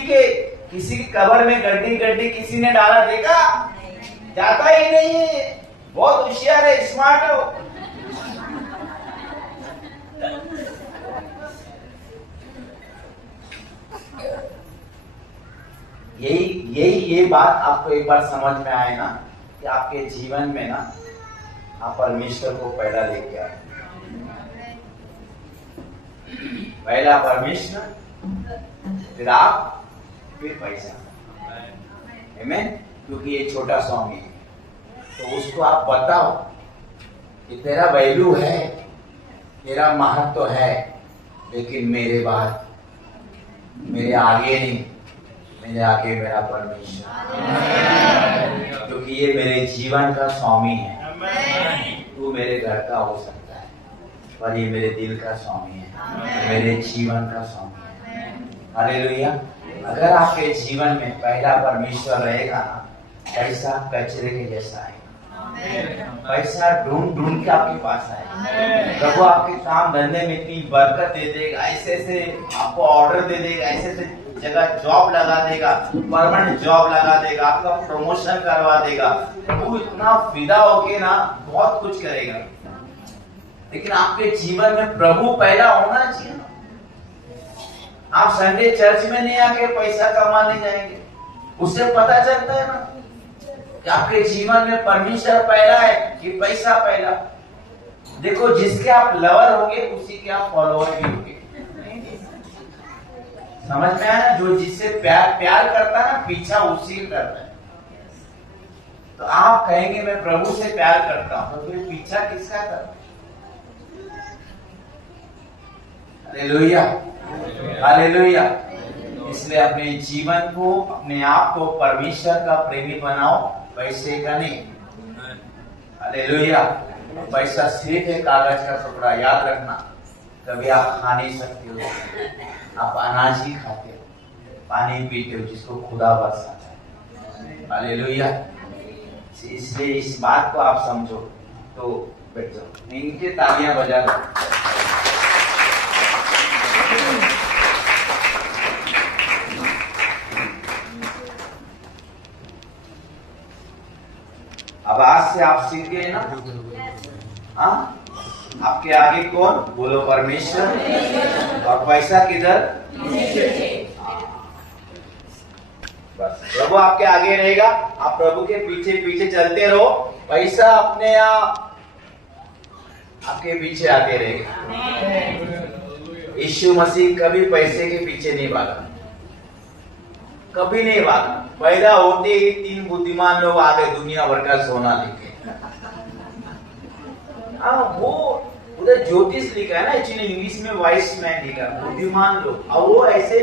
की कब्र में गड्ढी गड्ढी किसी ने डाला? देखा? जाता ही नहीं है। बहुत होशियार है, स्मार्ट है वो। ये बात आपको एक बार समझ में आए ना कि आपके जीवन में ना आप परमेश्वर को पहला लेके आए। पहला परमेश्वर, फिर आप, फिर पैसा। आमीन। क्योंकि ये छोटा स्वामी है, तो उसको आप बताओ कि तेरा वैल्यू है, तेरा महत्व है, लेकिन मेरे बाद, मेरे आगे नहीं, मेरे आगे मेरा परमेश्वर, क्योंकि ये मेरे जीवन का स्वामी है। तू मेरे घर का हो सकता है, पर ये मेरे दिल का स्वामी है, मेरे जीवन का स्वामी है। हालेलुया। अगर आपके जीवन में पहला परमेश्वर रहेगा ना, पैसा कचरे के जैसा है। पैसा ढूंढ ढूंढ के आपके पास आएगा। प्रभु आपके काम धंधे में इतनी बरकत दे देगा, ऐसे ऐसे आपको ऑर्डर दे देगा, ऐसे ऐसे जगह जॉब लगा देगा, परमानेंट जॉब लगा देगा, आपका प्रमोशन करवा देगा। प्रभु इतना फिदा होके ना बहुत कुछ करेगा, लेकिन आपके जीवन में प्रभु पहला होना चाहिए। आप संडे चर्च में नहीं आके पैसा कमाने जाएंगे, उससे पता चलता है ना कि आपके जीवन में परमेश्वर पहला है कि पैसा पहला। देखो, जिसके आप लवर होंगे उसी के आप फॉलोअर भी होंगे। समझ में आया? जो जिससे प्यार करता है ना, पीछा उसी करता है। तो आप कहेंगे मैं प्रभु से प्यार करता हूं, तो फिर पीछा किसका करता? Hallelujah, hallelujah. इसलिए अपने जीवन को, अपने आप को परमेश्वर का प्रेमी बनाओ, पैसे का नहीं। हालेलुया। पैसा सिर्फ एक कागज का टुकड़ा, याद रखना। कभी आप खा नहीं सकते हो, आप अनाज ही खाते हो, पानी पीते हो जिसको खुदा बरसाता है। हालेलुया। इसलिए इस बात को आप समझो। तो बैठ जाओ, इनके तालियां बजा दो। अब आज से आप सीख गए ना? हाँ, आपके आगे कौन? बोलो परमेश्वर। और पैसा किधर? बस प्रभु आपके आगे रहेगा, आप प्रभु के पीछे पीछे चलते रहो, पैसा अपने आप आपके पीछे आते रहेगा। यीशु मसीह कभी पैसे के पीछे नहीं भागा, कभी नहीं भागा। पैदा होते ही 3 बुद्धिमान लोग आ गए दुनिया भर का सोना लेके। वो उधर ज्योतिष लिखा है ना, एक्चुअली इंग्लिश में वाइस मैन लिखा, बुद्धिमान लोग। और वो ऐसे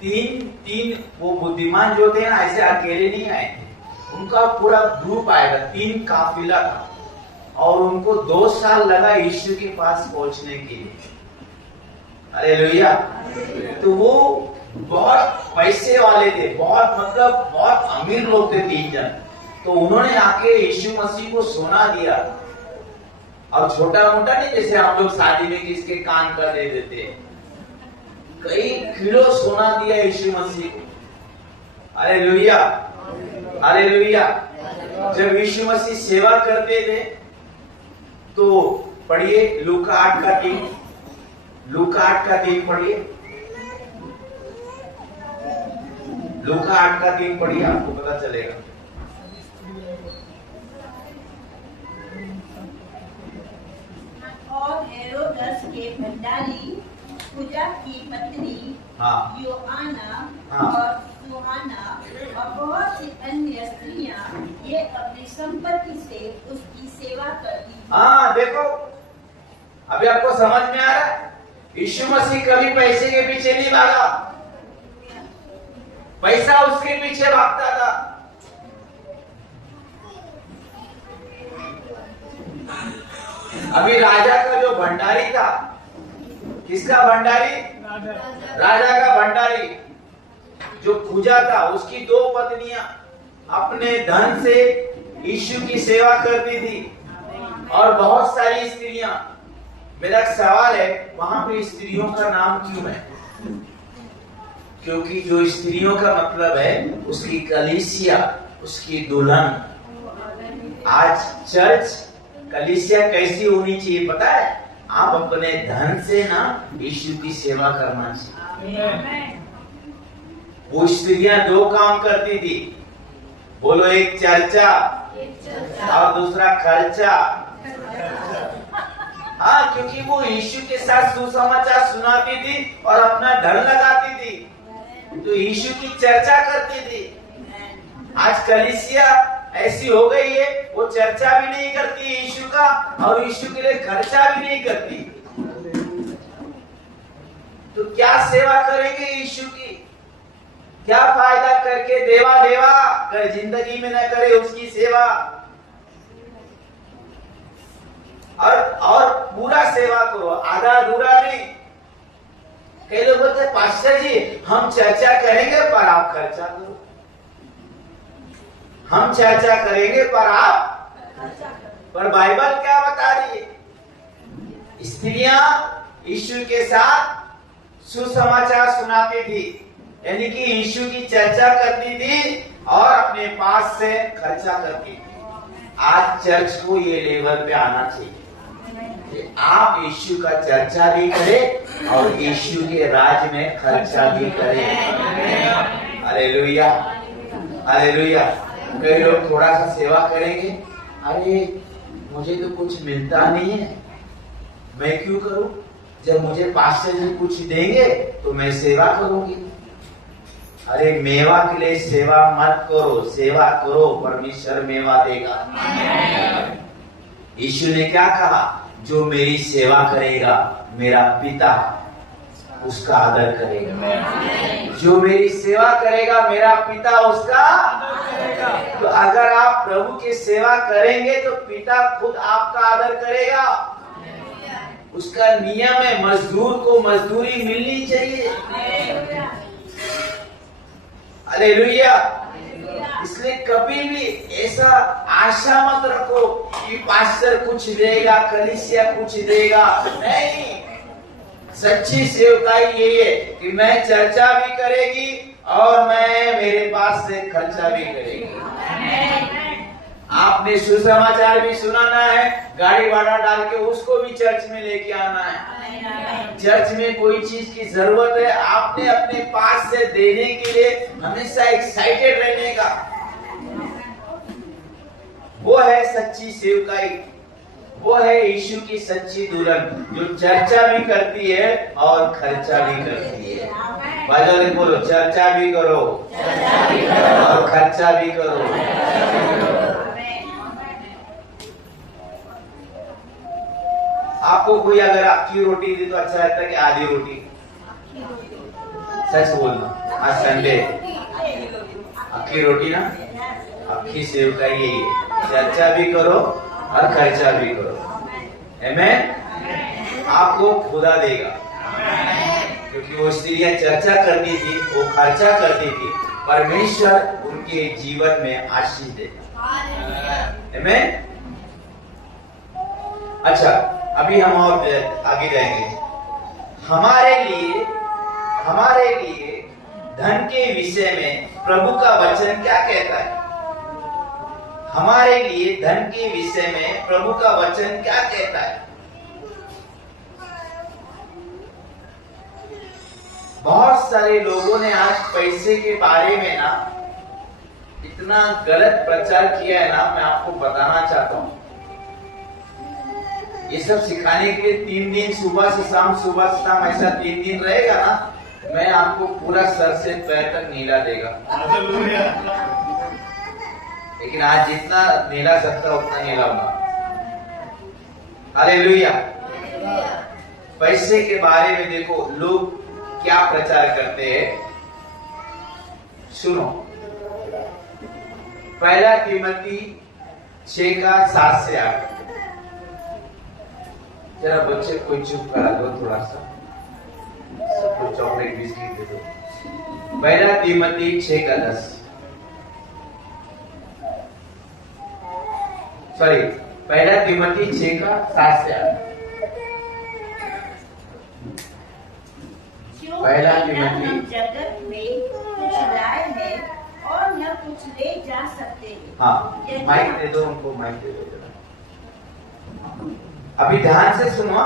तीन वो बुद्धिमान जो थे ना, ऐसे अकेले नहीं आए थे, उनका पूरा ग्रुप आएगा, 3 काफिला था, और उनको 2 साल लगा यीशु के पास पहुंचने के लिए। हालेलुया। तो वो बहुत पैसे वाले थे, बहुत अमीर लोग थे 3 जन। तो उन्होंने आके यीशु मसीह को सोना दिया, और छोटा मोटा नहीं, जैसे हम लोग शादी में किसके कान का दे देते, कई किलो सोना दिया यीशु मसीह को। Hallelujah, hallelujah. जब यीशु मसीह सेवा करते थे तो पढ़िए लूका 8 का 3, लूका 8 का 3 पढ़िए, लूका 8 का 3 पढ़िए, आपको पता चलेगा। और हेरोदस के भंडारी पूजा की पत्नी हाँ। योआना हाँ। और सुहाना और बहुत सी अन्य स्त्रियां ये अपनी संपत्ति से उसकी सेवा करती। हाँ देखो, अभी आपको समझ में आ रहा है, यीशु मसीह कभी पैसे के पीछे नहीं भागा, पैसा उसके पीछे भागता था। अभी राजा का जो भंडारी था, किसका भंडारी? राजा का भंडारी जो पूजा था, उसकी 2 पत्नियां अपने धन से यीशु की सेवा करती थी और बहुत सारी स्त्रियां। मेरा सवाल है, वहां पे स्त्रियों का नाम क्यों है? क्योंकि जो स्त्रियों का मतलब है उसकी कलीसिया, उसकी दुल्हन। आज चर्च कलीसिया कैसी होनी चाहिए पता है? आप अपने धन से ना यीशु की सेवा करना चाहिए। वो स्त्रियां 2 काम करती थी, बोलो, एक चर्चा और दूसरा खर्चा। हाँ, क्योंकि वो यीशु के साथ सुसमाचार सुनाती थी और अपना धन लगाती थी, तो यीशु की चर्चा करती थी। आज कलीसिया ऐसी हो गई है, वो चर्चा भी नहीं करती यीशु का और यीशु के लिए खर्चा भी नहीं करती। तो क्या सेवा करेंगे यीशु की? क्या फायदा करके देवा देवा अगर जिंदगी में न करे उसकी सेवा? और पूरा सेवा करो, आधा अधूरा नहीं। कई लोग बोलते हैं, पास्टर जी हम चर्चा करेंगे पर आप खर्चा करो। हम चर्चा करेंगे पर आप, पर बाइबल क्या बता रही है? स्त्रियां यीशु के साथ सुसमाचार सुनाती थी, यानी कि यीशु की चर्चा करती थी और अपने पास से खर्चा करती थी। आज चर्च को ये लेवल पे आना चाहिए कि आप यीशु का चर्चा भी करें और यीशु के राज में खर्चा भी करें। Hallelujah, hallelujah. कई लोग थोड़ा सा सेवा करेंगे, अरे मुझे तो कुछ मिलता नहीं है, मैं क्यों करूं? जब मुझे पास्टर जी कुछ देंगे तो मैं सेवा करूंगी। अरे मेवा के लिए सेवा मत करो, सेवा करो, परमेश्वर मेवा देगा। यीशु ने क्या कहा? जो मेरी सेवा करेगा मेरा पिता उसका आदर करेगा। जो मेरी सेवा करेगा मेरा पिता उसका। तो अगर आप प्रभु की सेवा करेंगे तो पिता खुद आपका आदर करेगा। उसका नियम है, मजदूर को मजदूरी मिलनी चाहिए। हालेलुया। इसलिए कभी भी ऐसा आशा मत रखो कि पास्टर कुछ देगा, कलीसिया कुछ देगा। नहीं, सच्ची सेवकाई यही है कि मैं चर्चा भी करेगी और मैं मेरे पास से खर्चा भी करेगी। आपने सुसमाचार भी सुनाना है, गाड़ी भाड़ा डाल के उसको भी चर्च में लेके आना है। चर्च में कोई चीज की जरूरत है, आपने अपने पास से देने के लिए हमेशा एक्साइटेड रहने का। वो है सच्ची सेवकाई, वो है यीशु की सच्ची दुल्हन जो चर्चा भी करती है और खर्चा भी करती है। बाइबल में बोलो, चर्चा भी करो और खर्चा भी करो। आपको कोई अगर अक्खी रोटी दी तो अच्छा रहता है कि आधी रोटी? सच बोलना, आज संडे अक्खी रोटी ना, अक्खी सेवकाई यही है, चर्चा भी करो और खर्चा भी करो। आमीन। आपको खुदा देगा, क्योंकि वो स्त्रियां चर्चा करती थी, वो खर्चा करती थी, परमेश्वर उनके जीवन में आशीष देगा। आमीन। अच्छा, अभी हम और आगे जाएंगे। हमारे लिए धन के विषय में प्रभु का वचन क्या कहता है? हमारे लिए धन के विषय में प्रभु का वचन क्या कहता है? बहुत सारे लोगों ने आज पैसे के बारे में ना इतना गलत प्रचार किया है ना, मैं आपको बताना चाहता हूं। ये सब सिखाने के लिए 3 दिन सुबह से शाम ऐसा 3 दिन रहेगा ना, मैं आपको पूरा सर से पैर तक नीला देगा। लेकिन आज जितना नीला सकता उतना नीला होगा। हालेलुया। पैसे के बारे में देखो लोग क्या प्रचार करते हैं, सुनो। 1 तीमोथी 6:7 से 8। जरा बच्चे कोई चुप करा दो, थोड़ा सा सबको चॉकलेट बिस्किट दे दो। 1 तीमोथी 6:10, सॉरी 1 तीमोथी 6:7 से 8। 1 तीमोथी हम जगत में कुछ लाए हैं और न कुछ ले जा सकते हैं। हाँ, माइक दे दो उनको, माइक दे दो जरा। अभी ध्यान से सुनो।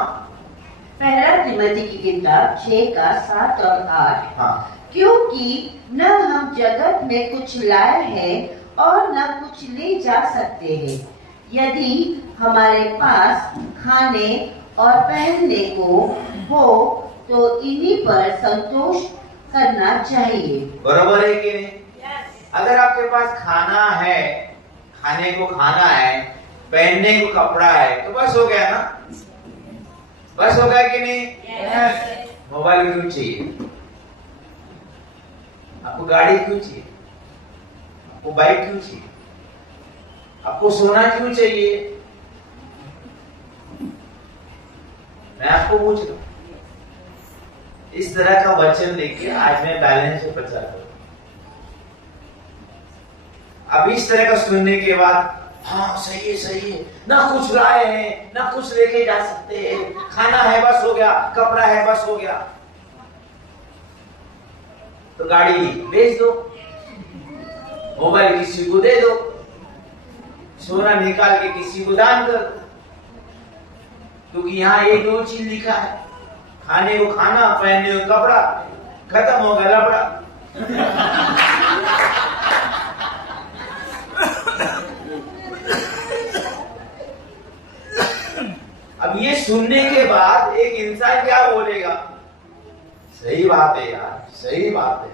1 तीमोथी की किताब 6:7 और 8। हाँ, क्योंकि न हम जगत में कुछ लाए हैं और न कुछ ले जा सकते हैं। यदि हमारे पास खाने और पहनने को हो तो इन्हीं पर संतोष करना चाहिए। बरोबर है कि नहीं? अगर आपके पास खाना है, खाने को खाना है, पहनने को कपड़ा है, तो बस हो गया ना? बस हो गया कि नहीं? मोबाइल क्यों चाहिए आपको? गाड़ी क्यों चाहिए आपको? बाइक क्यों चाहिए आपको? सोना क्यों चाहिए? मैं आपको पूछ रहा हूं। इस तरह का वचन लेके आज मैं बैलेंस से प्रचार करूं। अब इस तरह का सुनने के बाद, हाँ सही है, ना कुछ लाए हैं ना कुछ लेके जा सकते हैं, खाना है बस हो गया, कपड़ा है बस हो गया, तो गाड़ी बेच दो, मोबाइल किसी को दे दो, सोना निकाल के किसी को दान कर दो, क्योंकि यहाँ ये 2 चीज लिखा है, खाने को खाना, पहनने को कपड़ा, खत्म हो गया लफड़ा। अब ये सुनने के बाद एक इंसान क्या बोलेगा? सही बात है यार, सही बात है,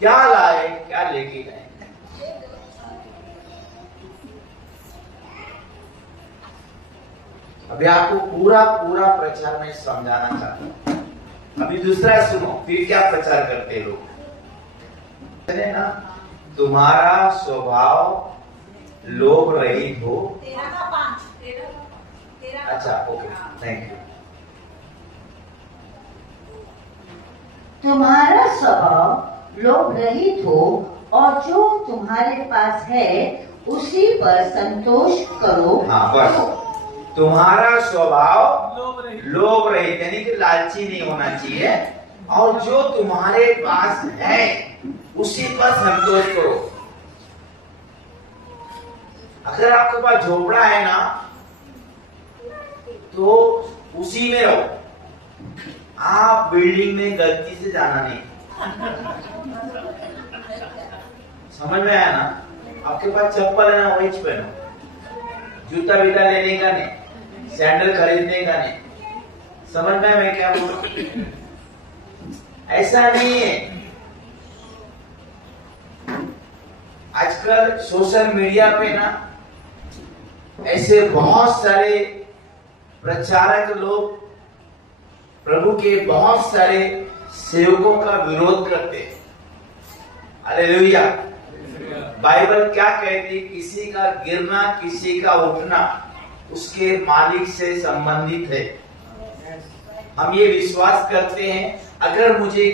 क्या लाए क्या लेके गए। अभी आपको पूरा प्रचार में समझाना चाहता हूं। अभी दूसरा सुनो, फिर क्या प्रचार करते लोग ना, तुम्हारा स्वभाव लोभ रहित हो। 13:5। अच्छा, ओके, थैंक यू। तुम्हारा स्वभाव लोभ रहित हो और जो तुम्हारे पास है उसी पर संतोष करो। हाँ, बस तुम्हारा स्वभाव लोभ रहित, यानी कि लालची नहीं होना चाहिए, और जो तुम्हारे पास है उसी पर संतोष करो। अगर आपके पास झोपड़ा है ना, तो उसी में रहो। आप बिल्डिंग में गलती से जाना नहीं। समझ में आया ना? आपके पास चप्पल है ना, वही पहनो, जूता बीता लेने का नहीं, सैंडल खरीदने का नहीं। समझ में मैं क्या बोल रहा हूं? ऐसा नहीं है। आजकल सोशल मीडिया पे ना ऐसे बहुत सारे प्रचारक लोग प्रभु के बहुत सारे सेवकों का विरोध करते हैं। हालेलुया। बाइबल क्या कहती? किसी का गिरना, किसी का उठना उसके मालिक से संबंधित है। हम ये विश्वास करते हैं, अगर मुझे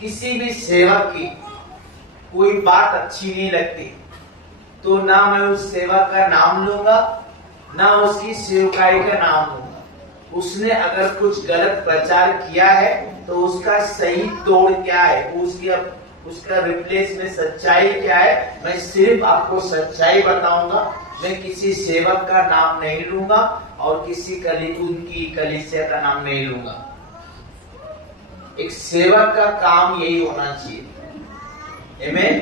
किसी भी सेवक की कोई बात अच्छी नहीं लगती तो ना मैं उस सेवक का नाम लूंगा, ना उसकी सेवकाई का नाम लूंगा। उसने अगर कुछ गलत प्रचार किया है तो उसका सही तोड़ क्या है, उसका रिप्लेस में सच्चाई क्या है। मैं सिर्फ आपको सच्चाई बताऊंगा। मैं किसी सेवक का नाम नहीं लूंगा और उनकी कलीसिया का नाम नहीं लूंगा। एक सेवक का काम यही होना चाहिए। आमीन।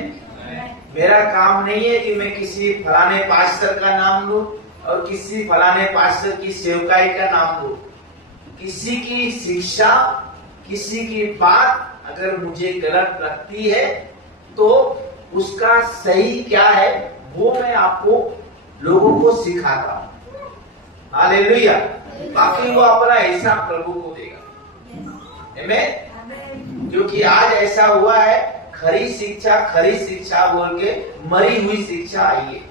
मेरा काम नहीं है कि मैं किसी फलाने पास्टर का नाम लूं और किसी फलाने पास्टर की सेवकाई का नाम लूं। किसी की शिक्षा, किसी की बात अगर मुझे गलत लगती है तो उसका सही क्या है वो मैं आपको लोगों को सिखाता हूं। हालेलुया। बाकी वो अपना हिसाब प्रभु को देगा। आमीन। क्योंकि आज ऐसा हुआ है, खरी शिक्षा बोल के मरी हुई शिक्षा आई है।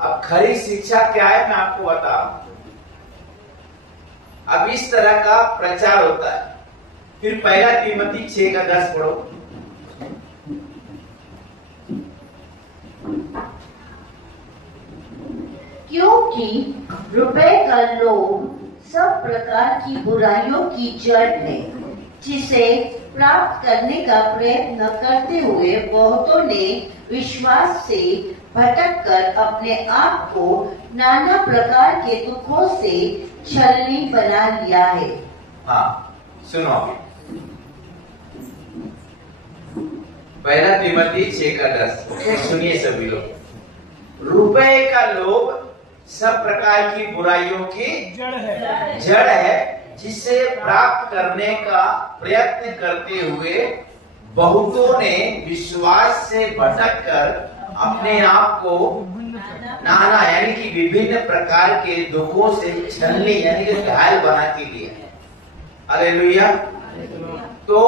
अब खरी शिक्षा क्या है मैं आपको बता रहा हूं। अब इस तरह का प्रचार होता है। फिर पहला तीमुथी 6:10 पढ़ो। क्योंकि रुपए का लोभ सब प्रकार की बुराइयों की जड़ है, जिसे प्राप्त करने का प्रयत्न करते हुए बहुतों ने विश्वास से भटक कर अपने आप को नाना प्रकार के दुखों से छलनी बना लिया है। हाँ, सुनो अभी। पहला तीमुथी 6:10 सुनिए सभी लोग। रुपए का लोभ सब प्रकार की बुराइयों की जड़ है, जिसे प्राप्त करने का प्रयत्न करते हुए बहुतों ने विश्वास से भटक कर अपने आप को नाना यानी कि विभिन्न प्रकार के दुखों से छलनी यानी कि घायल बना के लिया। हालेलुया। तो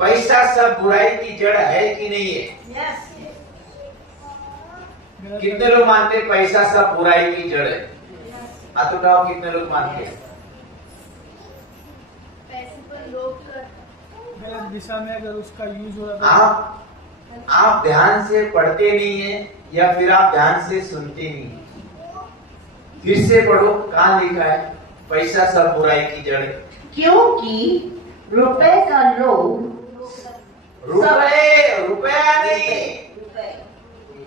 पैसा सब बुराई की जड़ है कि नहीं है? कितने लोग मानते हैं पैसा सब बुराई की जड़ है? हाथ उठाओ, कितने लोग मानते हैं? पैसे पर लोभ कर गलत दिशा में अगर उसका यूज हो रहा है। आप ध्यान से पढ़ते नहीं है या फिर आप ध्यान से सुनते नहीं है। फिर से पढ़ो, कहाँ लिखा है पैसा सब रुपए की जड़ है? क्योंकि रुपए का लोभ, रुपया नहीं,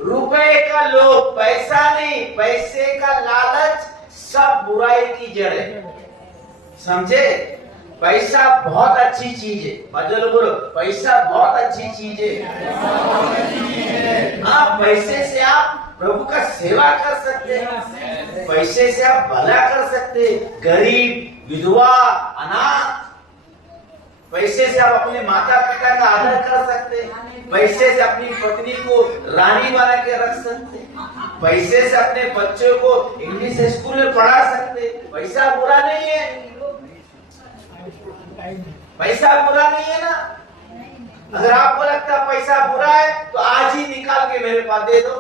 रुपए का लोभ, पैसा नहीं, पैसे का लालच सब बुराई की जड़ है। समझे? पैसा बहुत अच्छी चीज है। बदल बोलो, पैसा बहुत अच्छी चीज है। हाँ, पैसे से आप प्रभु का सेवा कर सकते हैं, पैसे से आप भला कर सकते हैं, गरीब, विधवा, अनाथ। पैसे से आप अपने माता पिता का आदर कर सकते हैं, पैसे से अपनी पत्नी को रानी बना के रख सकते हैं, पैसे से अपने बच्चों को इंग्लिश स्कूल में पढ़ा सकते हैं। पैसा बुरा नहीं है, पैसा बुरा नहीं है ना। अगर आपको लगता है पैसा बुरा है तो आज ही निकाल के मेरे पास दे दो।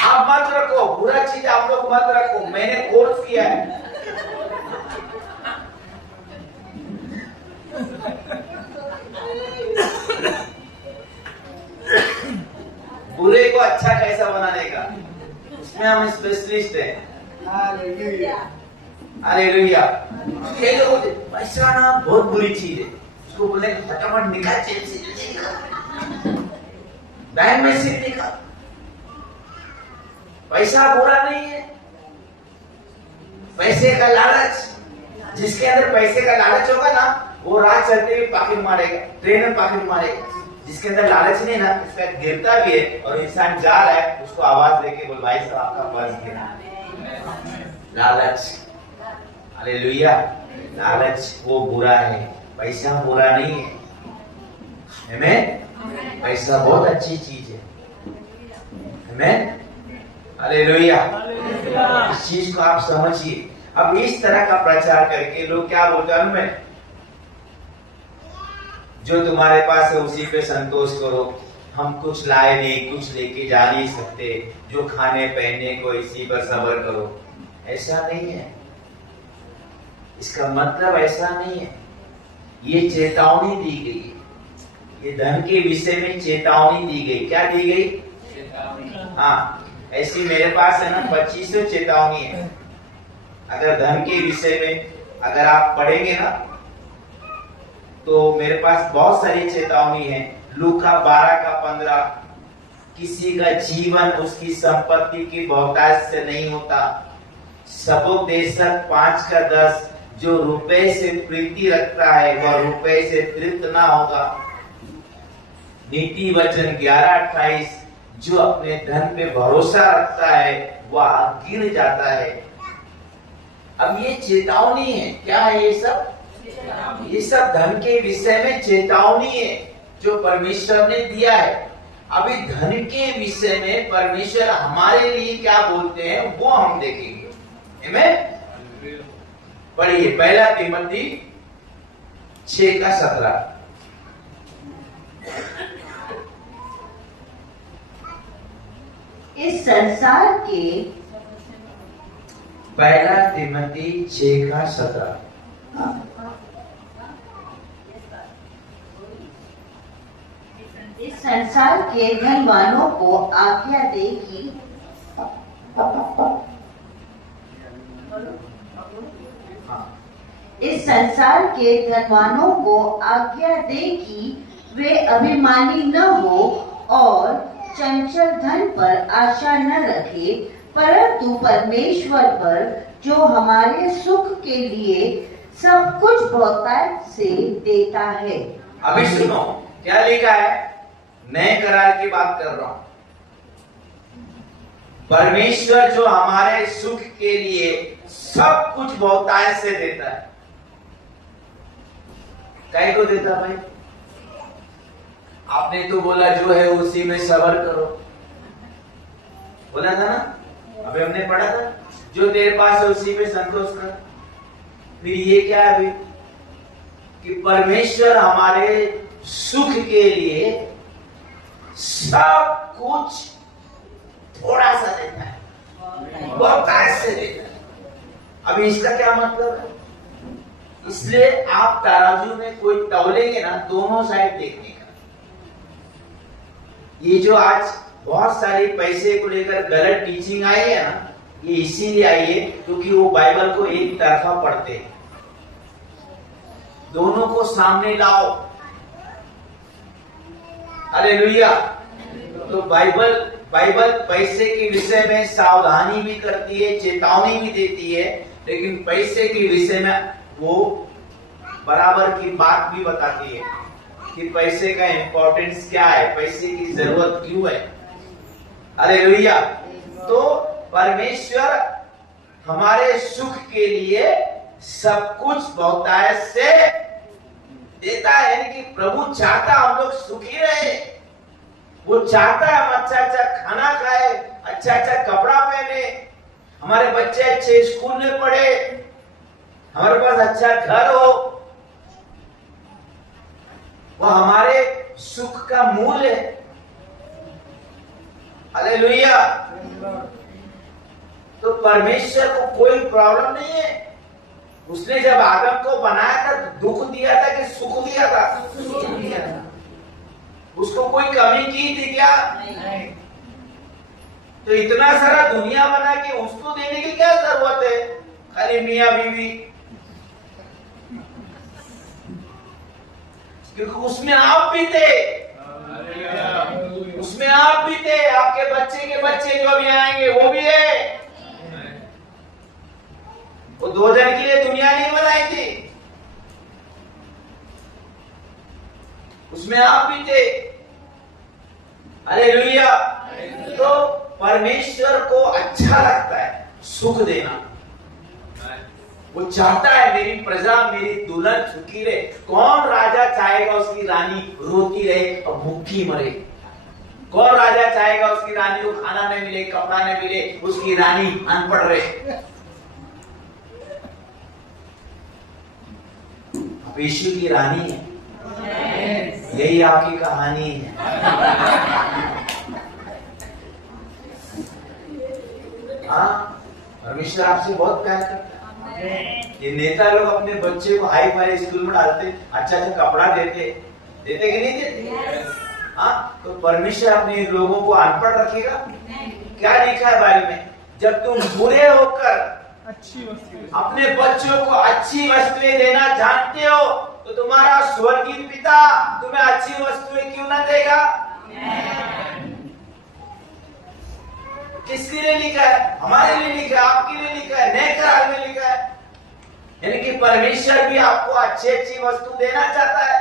आप मत रखो, बुरा चीज आप लोग मत रखो, मैंने कोर्स किया है। बुरे को अच्छा कैसा बनाने का, उसमें हम स्पेशलिस्ट हैं। हालेलुया। पैसा ना बहुत बुरी चीज है, उसको बोले फटाफट निकाल, बैंक में से निकाल। पैसा बुरा नहीं है। पैसे का लालच, जिसके अंदर पैसे का लालच होगा ना वो रात चलते हुए पॉकेट मारेगा, ट्रेन में पॉकेट मारेगा। जिसके अंदर लालच नहीं ना, इसका गिरता भी है और इंसान जा रहा है उसको आवाज देके बोल, भाई साहब आपका पर्स गिरा। लालच, हालेलुया। लालच वो बुरा है, पैसा बुरा नहीं है। आमीन। पैसा बहुत अच्छी चीज है। आमीन। हालेलुया। इस चीज को आप समझिए। अब इस तरह का प्रचार करके लोग क्या बोलते हैं, मैं जो तुम्हारे पास है उसी पे संतोष करो, हम कुछ लाए नहीं, कुछ लेके जा नहीं सकते, जो खाने पहनने को इसी पर सब्र करो। ऐसा नहीं है, इसका मतलब ऐसा नहीं है। ये चेतावनी दी गई है, ये धन के विषय में चेतावनी दी गई। क्या दी गई? हाँ, ऐसी मेरे पास है ना 2500 चेतावनी है। अगर धन के विषय में अगर आप पढ़ेंगे ना तो मेरे पास बहुत सारी चेतावनी है। लूका 12:15, किसी का जीवन उसकी संपत्ति की बहुतायत से नहीं होता। सबोपदेशक 5:10, जो रुपए से प्रीति रखता है वह रुपए से तृप्त ना होगा। नीति वचन 11:28, जो अपने धन पे भरोसा रखता है वह गिर जाता है। अब ये चेतावनी है, क्या है ये सब? ये सब धन के विषय में चेतावनी है जो परमेश्वर ने दिया है। अभी धन के विषय में परमेश्वर हमारे लिए क्या बोलते हैं वो हम देखेंगे। आमीन? पढ़िए 1 तीमुथी 6:17। इस संसार के 1 तीमुथी 6:17। इस संसार के धनवानों को आज्ञा दे कि इस संसार के धनवानों को आज्ञा दे कि वे अभिमानी न हो और चंचल धन पर आशा न रखे, परंतु परमेश्वर पर जो हमारे सुख के लिए सब कुछ बहुतायत से देता है। अभी सुनो क्या लिखा है, नए करार की बात कर रहा हूं। परमेश्वर जो हमारे सुख के लिए सब कुछ बहुतायत से देता है। काय को देता भाई? आपने तो बोला जो है उसी में सबर करो, बोला था ना, अभी हमने पढ़ा था जो तेरे पास है उसी में संतोष कर। फिर ये क्या है अभी कि परमेश्वर हमारे सुख के लिए सब कुछ थोड़ा सा देता है, बहुतायत से देता है। अभी इसका क्या मतलब है? इसलिए आप तराजू में कोई तौलेंगे ना, दोनों साइड देखने का। ये जो आज बहुत सारी पैसे को लेकर गलत टीचिंग आई है ना, ये इसीलिए आई है क्योंकि वो बाइबल को एक तरफा पढ़ते हैं। दोनों को सामने लाओ। हालेलुया। तो बाइबल पैसे के विषय में सावधानी भी करती है, चेतावनी भी देती है, लेकिन पैसे के विषय में वो बराबर की बात भी बताती है कि पैसे का इंपॉर्टेंस क्या है, पैसे की जरूरत क्यों है। हालेलुया। तो परमेश्वर हमारे सुख के लिए सब कुछ बहुतायत से देता है, यानी कि प्रभु चाहता हम लोग सुखी रहे। वो चाहता है हम अच्छा अच्छा खाना खाए, अच्छा अच्छा कपड़ा पहने, हमारे बच्चे अच्छे स्कूल में पढ़े, हमारे पास अच्छा घर हो। वो हमारे सुख का मूल है। हालेलुया। तो परमेश्वर को कोई प्रॉब्लम नहीं है। उसने जब आदम को बनाया था दुख दिया था कि सुख दिया था? सुख दिया था। उसको कोई कमी की थी क्या? नहीं। तो इतना सारा दुनिया बना के उसको देने की क्या जरूरत है? खाली मियां बीवी, क्योंकि उसमें आप भी थे, उसमें आप भी थे, आपके बच्चे के बच्चे जो अभी आएंगे वो भी है। वो 2 जन के लिए दुनिया नहीं बनाई थी, उसमें आप भी थे। हालेलुया। तो परमेश्वर को अच्छा लगता है सुख देना। वो चाहता है मेरी प्रजा, मेरी दुल्हन सुखी रहे। कौन राजा चाहेगा उसकी रानी रोती रहे और भूखी मरे? कौन राजा चाहेगा उसकी रानी को खाना नहीं मिले, कपड़ा नहीं मिले, उसकी रानी अनपढ़ रहे? अब यीशु की रानी है, यही आपकी कहानी है। हाँ, परमेश्वर आपसे बहुत प्यार करता है। ये नेता लोग अपने बच्चे को हाई फाई स्कूल में डालते, अच्छा अच्छा कपड़ा देते कि नहीं देते? हाँ, तो परमेश्वर अपने लोगों को अनपढ़ रखेगा? क्या लिखा है बाइबल में? जब तुम बुरे होकर अच्छी वस्तु अपने बच्चों को अच्छी वस्तुएं देना जानते हो तो तुम्हारा स्वर्गीय पिता तुम्हें अच्छी वस्तुएं क्यों ना देगा? किसके लिए लिखा है? हमारे लिए लिखा है, आपके लिए लिखा है, नए करार में लिखा है। यानी कि परमेश्वर भी आपको अच्छी वस्तु देना चाहता है।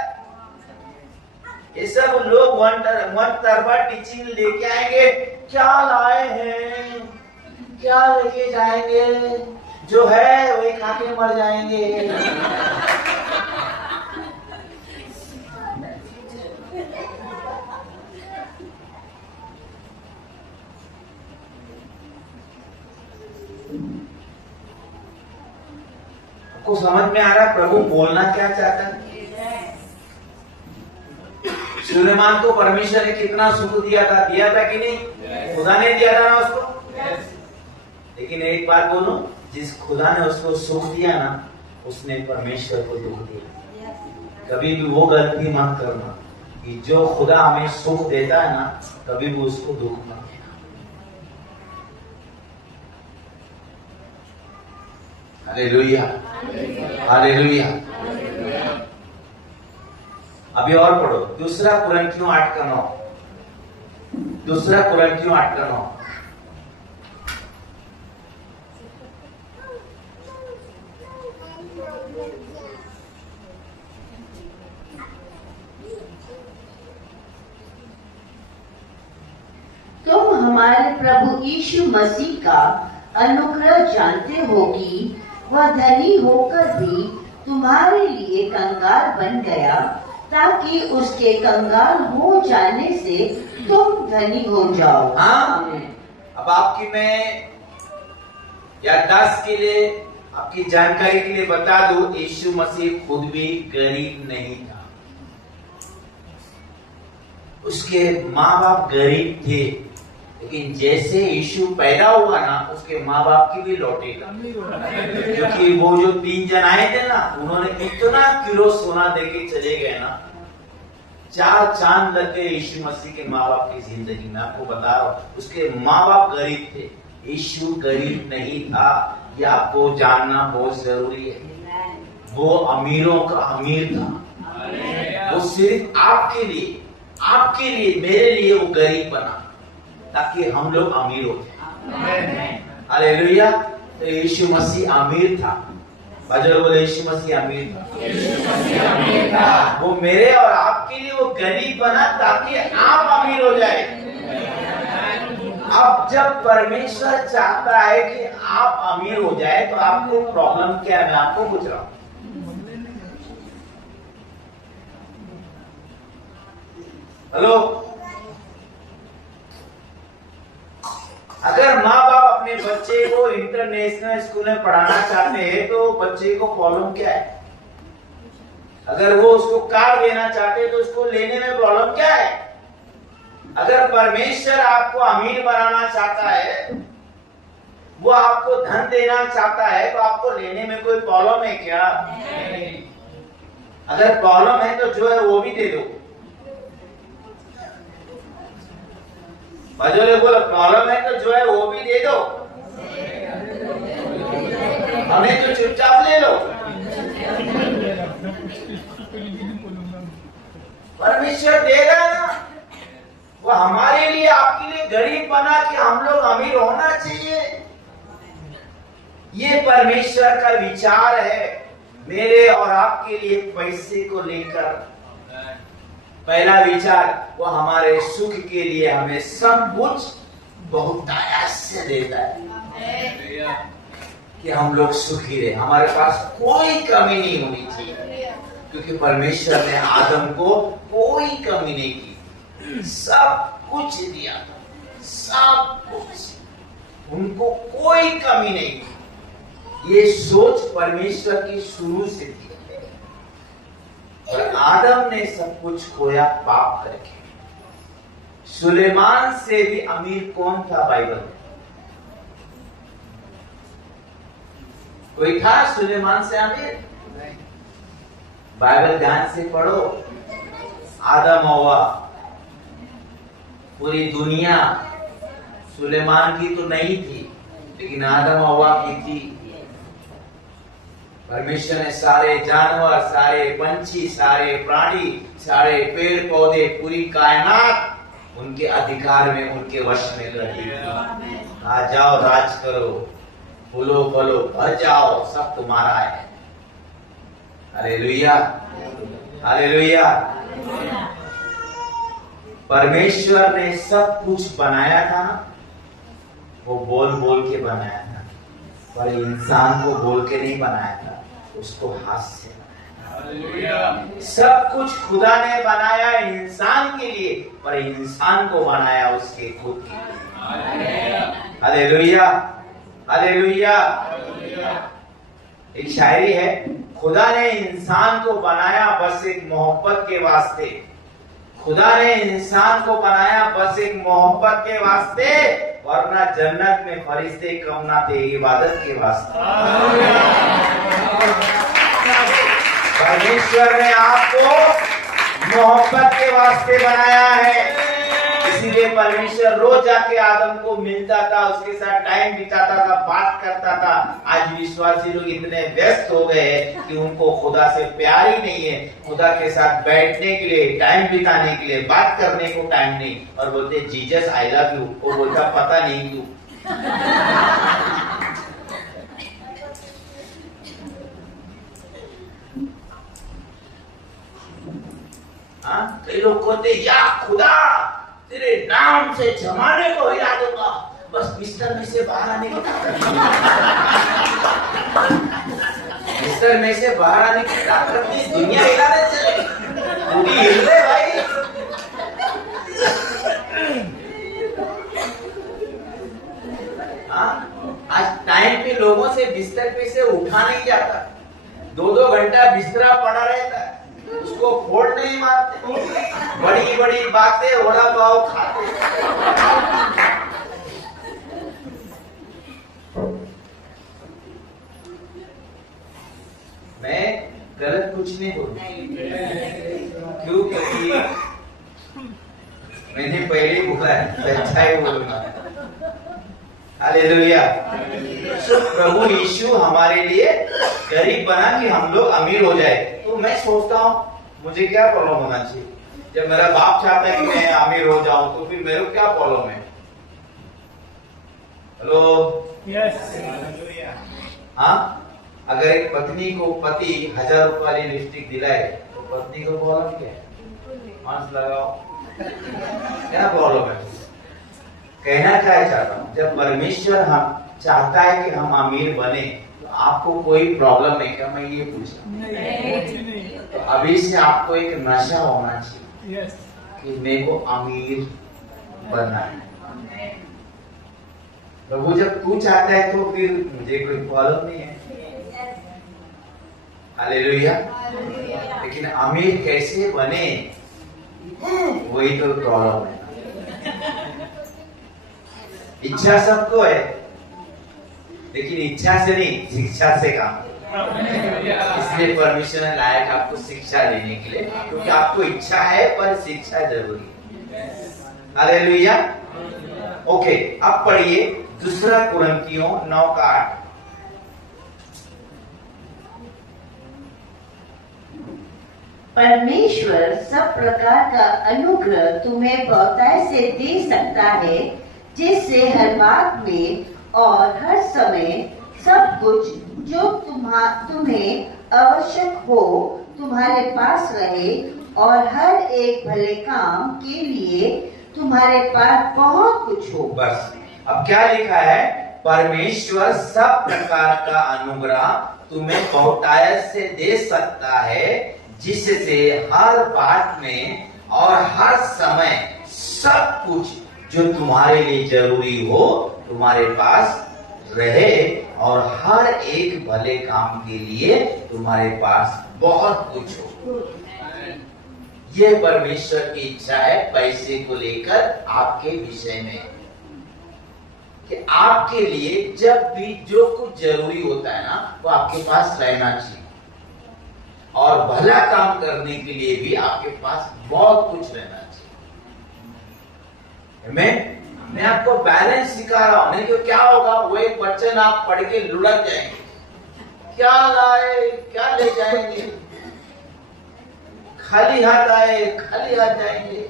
ये सब लोग वन तरफा टीचिंग लेके आएंगे, क्या लाए हैं, क्या लेके जाएंगे, जो है वही खा के मर जाएंगे। आपको समझ में आ रहा है प्रभु बोलना क्या चाहता है? सुलेमान को परमेश्वर ने कितना सुख दिया था कि नहीं? खुदा ने दिया था ना उसको। लेकिन एक बात बोलो, जिस खुदा ने उसको सुख दिया ना, उसने परमेश्वर को दुख दिया। कभी भी वो गलती मत करना कि जो खुदा हमें सुख देता है ना, कभी भी उसको दुख मत देना। Hallelujah, hallelujah. अभी और पढ़ो, दूसरा कुरिन्थियों 8:9। दूसरा कुरिन्थियों 8:9। तुम हमारे प्रभु यीशु मसीह का अनुग्रह जानते हो कि वह धनी होकर भी तुम्हारे लिए कंगाल बन गया, ताकि उसके कंगाल हो जाने से तुम धनी हो जाओ। हाँ, अब आपकी मैं याददाश्त के लिए, आपकी जानकारी के लिए बता दूं, यीशु मसीह खुद भी गरीब नहीं था। उसके माँ बाप गरीब थे, लेकिन जैसे यीशु पैदा हुआ ना, उसके माँ बाप की भी लौटेगा। क्योंकि वो जो 3 जन आए थे ना, उन्होंने इतना किलो सोना देके चले गए ना, 4 चांद लग गए यीशु मसीह के माँ बाप की जिंदगी में। आपको बता रहा हूँ, उसके माँ बाप गरीब थे, यीशु गरीब नहीं था। ये आपको जानना बहुत जरूरी है। वो अमीरों का अमीर था। वो सिर्फ आपके लिए, मेरे लिए वो गरीब बना, ताकि हम लोग अमीर हो जाए। हालेलुया। तो यीशु मसीह अमीर था। बाजर बोले, यीशु मसीह अमीर था। वो मेरे और आपके लिए वो गरीब बना, ताकि आप अमीर हो जाए। अब जब परमेश्वर चाहता है कि आप अमीर हो जाए, तो आपको प्रॉब्लम क्या है? मैं आपको पूछ रहा हूँ। हेलो, अगर माँ बाप अपने बच्चे को इंटरनेशनल स्कूल में पढ़ाना चाहते हैं, तो बच्चे को प्रॉब्लम क्या है? अगर वो उसको कार देना चाहते हैं, तो उसको लेने में प्रॉब्लम क्या है? अगर परमेश्वर आपको अमीर बनाना चाहता है, वो आपको धन देना चाहता है, तो आपको लेने में कोई प्रॉब्लम है क्या? अगर प्रॉब्लम है तो जो है वो भी दे दो। बजोले बोलो, प्रॉब्लम है तो जो है वो भी दे दो, हमें तो चुपचाप ले लो। परमेश्वर देगा ना, वो हमारे लिए, आपके लिए गरीब बना कि हम लोग अमीर होना चाहिए। ये परमेश्वर का विचार है मेरे और आपके लिए पैसे को लेकर। पहला विचार, वो हमारे सुख के लिए हमें सब कुछ बहुत दया से देता है कि हम लोग सुखी रहे, हमारे पास कोई कमी नहीं होनी चाहिए। क्योंकि परमेश्वर ने आदम को कोई कमी नहीं की, सब कुछ दिया था, सब कुछ, उनको कोई कमी नहीं की। ये सोच परमेश्वर की शुरू से थी, और आदम ने सब कुछ खोया पाप करके। सुलेमान से भी अमीर कौन था बाइबल में? कोई था सुलेमान से अमीर? बाइबल ध्यान से पढ़ो। आदम हव्वा, पूरी दुनिया सुलेमान की तो नहीं थी, लेकिन आदम हव्वा की थी। परमेश्वर ने सारे जानवर, सारे पंछी, सारे प्राणी, सारे पेड़ पौधे, पूरी कायनात उनके अधिकार में, उनके वश में कर दी। आ जाओ, राज करो, फूलो फलो, भर जाओ, सब तुम्हारा है। Hallelujah, hallelujah. परमेश्वर ने सब कुछ बनाया था, वो बोल बोल के बनाया था, पर इंसान को बोल के नहीं बनाया था, उसको हाथ से बनाया। सब कुछ खुदा ने बनाया इंसान के लिए, पर इंसान को बनाया उसके खुद के लिए। Hallelujah, hallelujah. एक शायरी है, खुदा ने इंसान को बनाया बस एक मोहब्बत के वास्ते। खुदा ने इंसान को बनाया बस एक मोहब्बत के वास्ते, वरना जन्नत में फरिश्ते कम ना थे इबादत के वास्ते। परमेश्वर ने आपको मोहब्बत के वास्ते बनाया है। इसीलिए परमेश्वर रोज जाके आदम को मिलता था, उसके साथ टाइम बिताता था, बात करता था। आज विश्वासी लोग इतने व्यस्त हो गए हैं कि उनको खुदा से प्यार ही नहीं है। खुदा के साथ बैठने के लिए, टाइम बिताने के लिए, बात करने को टाइम नहीं, और बोलते जीसस आई लव यू। वो बोलता पता नहीं क्यों। कई लोग कहते या खुदा तेरे नाम से जमाने को हिला दूंगा, बस बिस्तर में से बाहर आने की ताकत नहीं। बिस्तर में से बाहर आने की ताकत नहीं, दुनिया हिलाने चले, पूरी हिल रहे भाई। आज टाइम पे लोगों से बिस्तर पे से उठा नहीं जाता, 2-2 घंटा बिस्तरा पड़ा रहता है, उसको फोड़ नहीं मारते, बड़ी बड़ी बातें वड़ा पाव खाते। मैं गलत कुछ नहीं बोलूं, क्यों? क्योंकि मैंने पहले ही बोला है, अच्छा ही बोलूंगा। हालेलुया। प्रभु यीशु हमारे लिए गरीब बना कि हम लोग अमीर हो जाए। तो मैं सोचता हूँ मुझे क्या प्रॉब्लम होना चाहिए? जब मेरा बाप चाहता है कि मैं अमीर हो जाऊं, तो फिर मेरे को क्या प्रॉब्लम है? Hello, yes. हाँ, अगर एक पत्नी को पति 1000 रुपए वाली लिपस्टिक दिलाए, तो पत्नी को प्रॉब्लम क्या है? हंस लगाओ, क्या प्रॉब्लम है? कहना क्या चाहता हूँ, जब परमेश्वर हम चाहता है कि हम अमीर बने, तो आपको कोई प्रॉब्लम है क्या? मैं ये पूछा। तो अभी से आपको एक नशा होना चाहिए कि मेरे को अमीर बनना है। प्रभु जब तू चाहता है तो फिर मुझे कोई प्रॉब्लम नहीं है। हालेलुया। लेकिन अमीर कैसे बने, वही तो प्रॉब्लम है। इच्छा सबको है, लेकिन इच्छा से नहीं, शिक्षा से काम। इसलिए परमेश्वर ने लायक आपको शिक्षा देने के लिए, क्योंकि आपको इच्छा है पर शिक्षा जरूरी है। हालेलुया। ओके, अब पढ़िए 2 कुरिन्थियों 9:8। परमेश्वर सब प्रकार का अनुग्रह तुम्हें बहुतायत से दे सकता है, जिससे हर बात में और हर समय सब कुछ जो तुम्हें आवश्यक हो तुम्हारे पास रहे, और हर एक भले काम के लिए तुम्हारे पास बहुत कुछ हो। बस अब क्या लिखा है? परमेश्वर सब प्रकार का अनुग्रह तुम्हें बहुतायत से दे सकता है, जिससे हर बात में और हर समय सब कुछ जो तुम्हारे लिए जरूरी हो तुम्हारे पास रहे, और हर एक भले काम के लिए तुम्हारे पास बहुत कुछ हो। यह परमेश्वर की इच्छा है पैसे को लेकर आपके विषय में, कि आपके लिए जब भी जो कुछ जरूरी होता है ना, वो आपके पास रहना चाहिए, और भला काम करने के लिए भी आपके पास बहुत कुछ रहना चाहिए। आमीन। मैं आपको बैलेंस सिखा रहा हूं। नहीं तो क्या होगा, वो एक वचन आप पढ़ के लुढ़क जाएंगे, क्या लाए क्या ले जाएंगे, खाली हाथ आए खाली हाथ जाएंगे।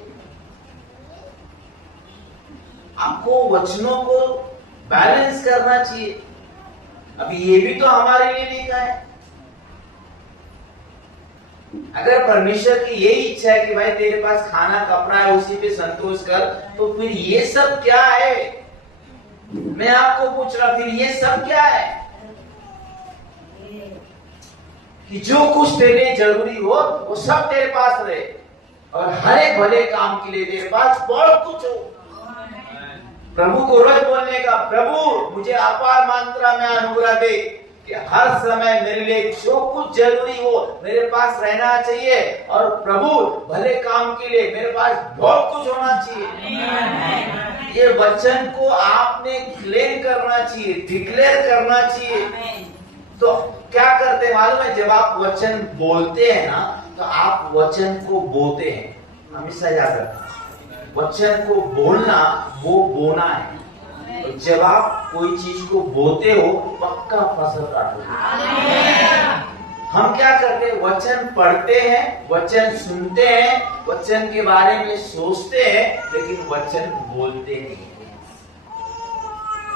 आपको वचनों को बैलेंस करना चाहिए। अभी ये भी तो हमारे लिए लिखा है। अगर परमेश्वर की यही इच्छा है कि भाई तेरे पास खाना कपड़ा है उसी पे संतोष कर, तो फिर ये सब क्या है? मैं आपको पूछ रहा, फिर ये सब क्या है? कि जो कुछ तेरे लिए जरूरी हो वो सब तेरे पास रहे और हर एक भले काम के लिए तेरे पास बहुत कुछ हो। प्रभु को रोज बोलने का, प्रभु मुझे अपार मात्रा में अनुग्रह दे कि हर समय मेरे लिए जो कुछ जरूरी हो मेरे पास रहना चाहिए, और प्रभु भले काम के लिए मेरे पास बहुत कुछ होना चाहिए। ये वचन को आपने क्लेम करना चाहिए, डिक्लेयर करना चाहिए। तो क्या करते हैं मालूम है? जब आप वचन बोलते हैं ना, तो आप वचन को बोते हैं। हमेशा याद रखना, वचन को बोलना वो बोना है। तो जब आप कोई चीज को बोते हो पक्का फसल काटोगे। हम क्या करते हैं? वचन पढ़ते हैं, वचन सुनते हैं, वचन के बारे में सोचते हैं, लेकिन वचन बोलते नहीं।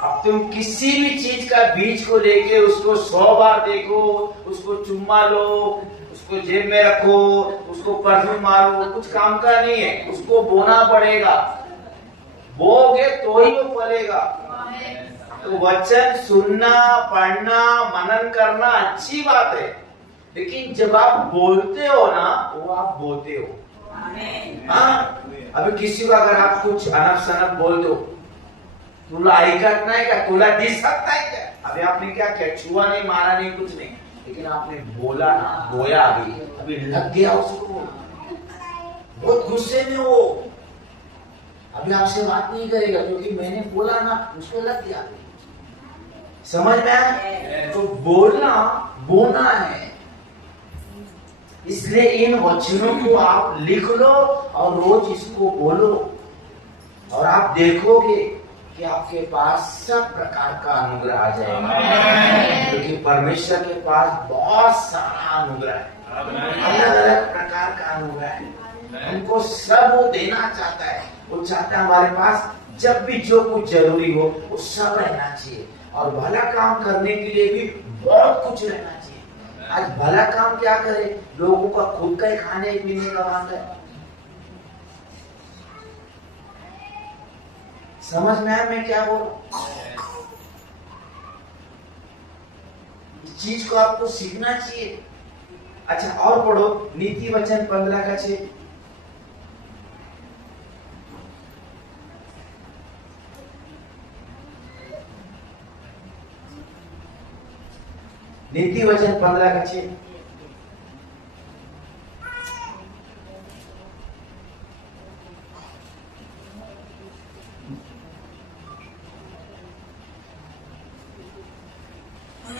अब तुम किसी भी चीज का बीज को लेके उसको 100 बार देखो, उसको चुम्मा लो, उसको जेब में रखो, उसको परफ्यूम मारो, कुछ काम का नहीं है। उसको बोना पड़ेगा, बोओगे तो ही वो फलेगा। तो वचन सुनना, पढ़ना, मनन करना अच्छी बात है, लेकिन जब आप बोलते हो ना, वो आप बोते हो। हाँ, अभी किसी को अगर आप कुछ अनप सनप बोल दो, तुला ऐकत नाही का, तुला दिसत नाही क्या, अभी आपने क्या किया? छुआ नहीं, मारा नहीं, कुछ नहीं, लेकिन आपने बोला ना, बोया, अभी लग गया उसको, बहुत गुस्से में हो, अभी आपसे बात नहीं करेगा क्योंकि मैंने बोला ना, उसको लग गया। समझ में आया? तो बोलना बोना है। इसलिए इन वचनों को आप लिख लो और रोज इसको बोलो, और आप देखोगे कि आपके पास सब प्रकार का अनुग्रह आ जाएगा। क्योंकि परमेश्वर के पास बहुत सारा अनुग्रह है, अलग अलग प्रकार का अनुग्रह है। उनको सब वो देना चाहता है। वो चाहता है हमारे पास जब भी जो कुछ जरूरी हो वो सब रहना चाहिए, और भला काम करने के लिए भी बहुत कुछ रहना चाहिए। आज भला काम क्या करे? लोगों का खुद का ही खाने पीने का मांग है। समझ में आया मैं क्या बोल रहा हूं? इस चीज को आपको सीखना चाहिए। अच्छा, और पढ़ो नीति वचन 15:6। नीति वचन 15:6।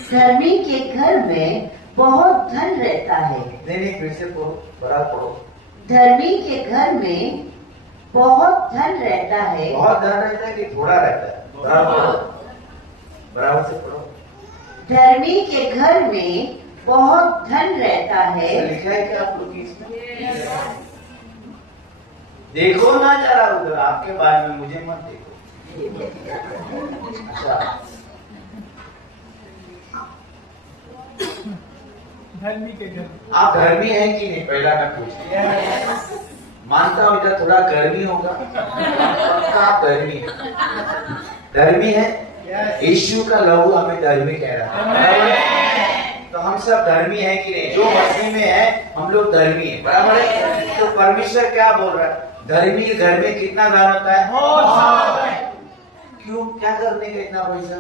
धर्मी के घर में बहुत धन रहता है। नहीं, फिर से पढ़ो, बराबर पढ़ो। धर्मी के घर में बहुत धन रहता है। बहुत धन रहता है कि थोड़ा रहता है? बराबर पढ़ो, बराबर से पढ़ो। धर्मी के घर में बहुत धन रहता है। लिखा है क्या आप लोग इसमें? देखो ना जरा उधर, आपके बारे में मुझे मत देखो। अच्छा, धर्मी के घर। आप धर्मी हैं कि नहीं? पहला मैं पूछता, मानता हूँ इधर थोड़ा गर्मी होगा, पक्का आप धर्मी हैं। धर्मी है? यीशु का लहू हमें धर्मी कह रहा है। तो हम सब धर्मी हैं कि नहीं? जो मसीह में है हम लोग धर्मी हैं, बराबर है? तो परमेश्वर क्या बोल रहा है? धर्मी के घर में कितना दान होता है? क्यों? क्या करने का इतना पैसा?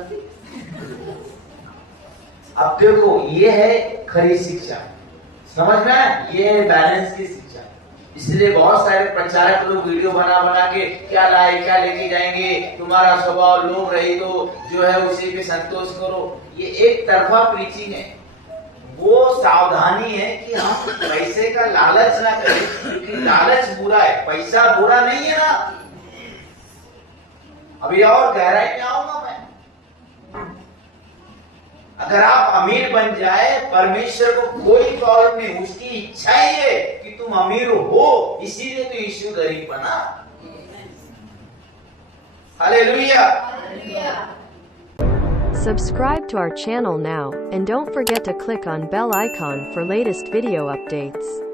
अब देखो, ये है खरी शिक्षा, समझ में आया? ये है बैलेंस की शिक्षा। इसलिए बहुत सारे प्रचारक लोग वीडियो बना बना के क्या लाए क्या लेके जाएंगे, तुम्हारा स्वभाव लोग रही तो जो है उसी पे संतोष करो। ये एक तरफा प्रीचिंग है। वो सावधानी है कि हम पैसे का लालच ना करें, क्योंकि लालच बुरा है, पैसा बुरा नहीं है ना। अभी और गहराई में आऊंगा मैं। अगर आप अमीर बन जाए, परमेश्वर को कोई प्रॉब्लम नहीं, उसकी इच्छा ही है कि तुम अमीर हो, इसीलिए तो यीशु गरीब बना। Hallelujah. Subscribe to our channel now, and don't forget to click on bell icon for latest video updates.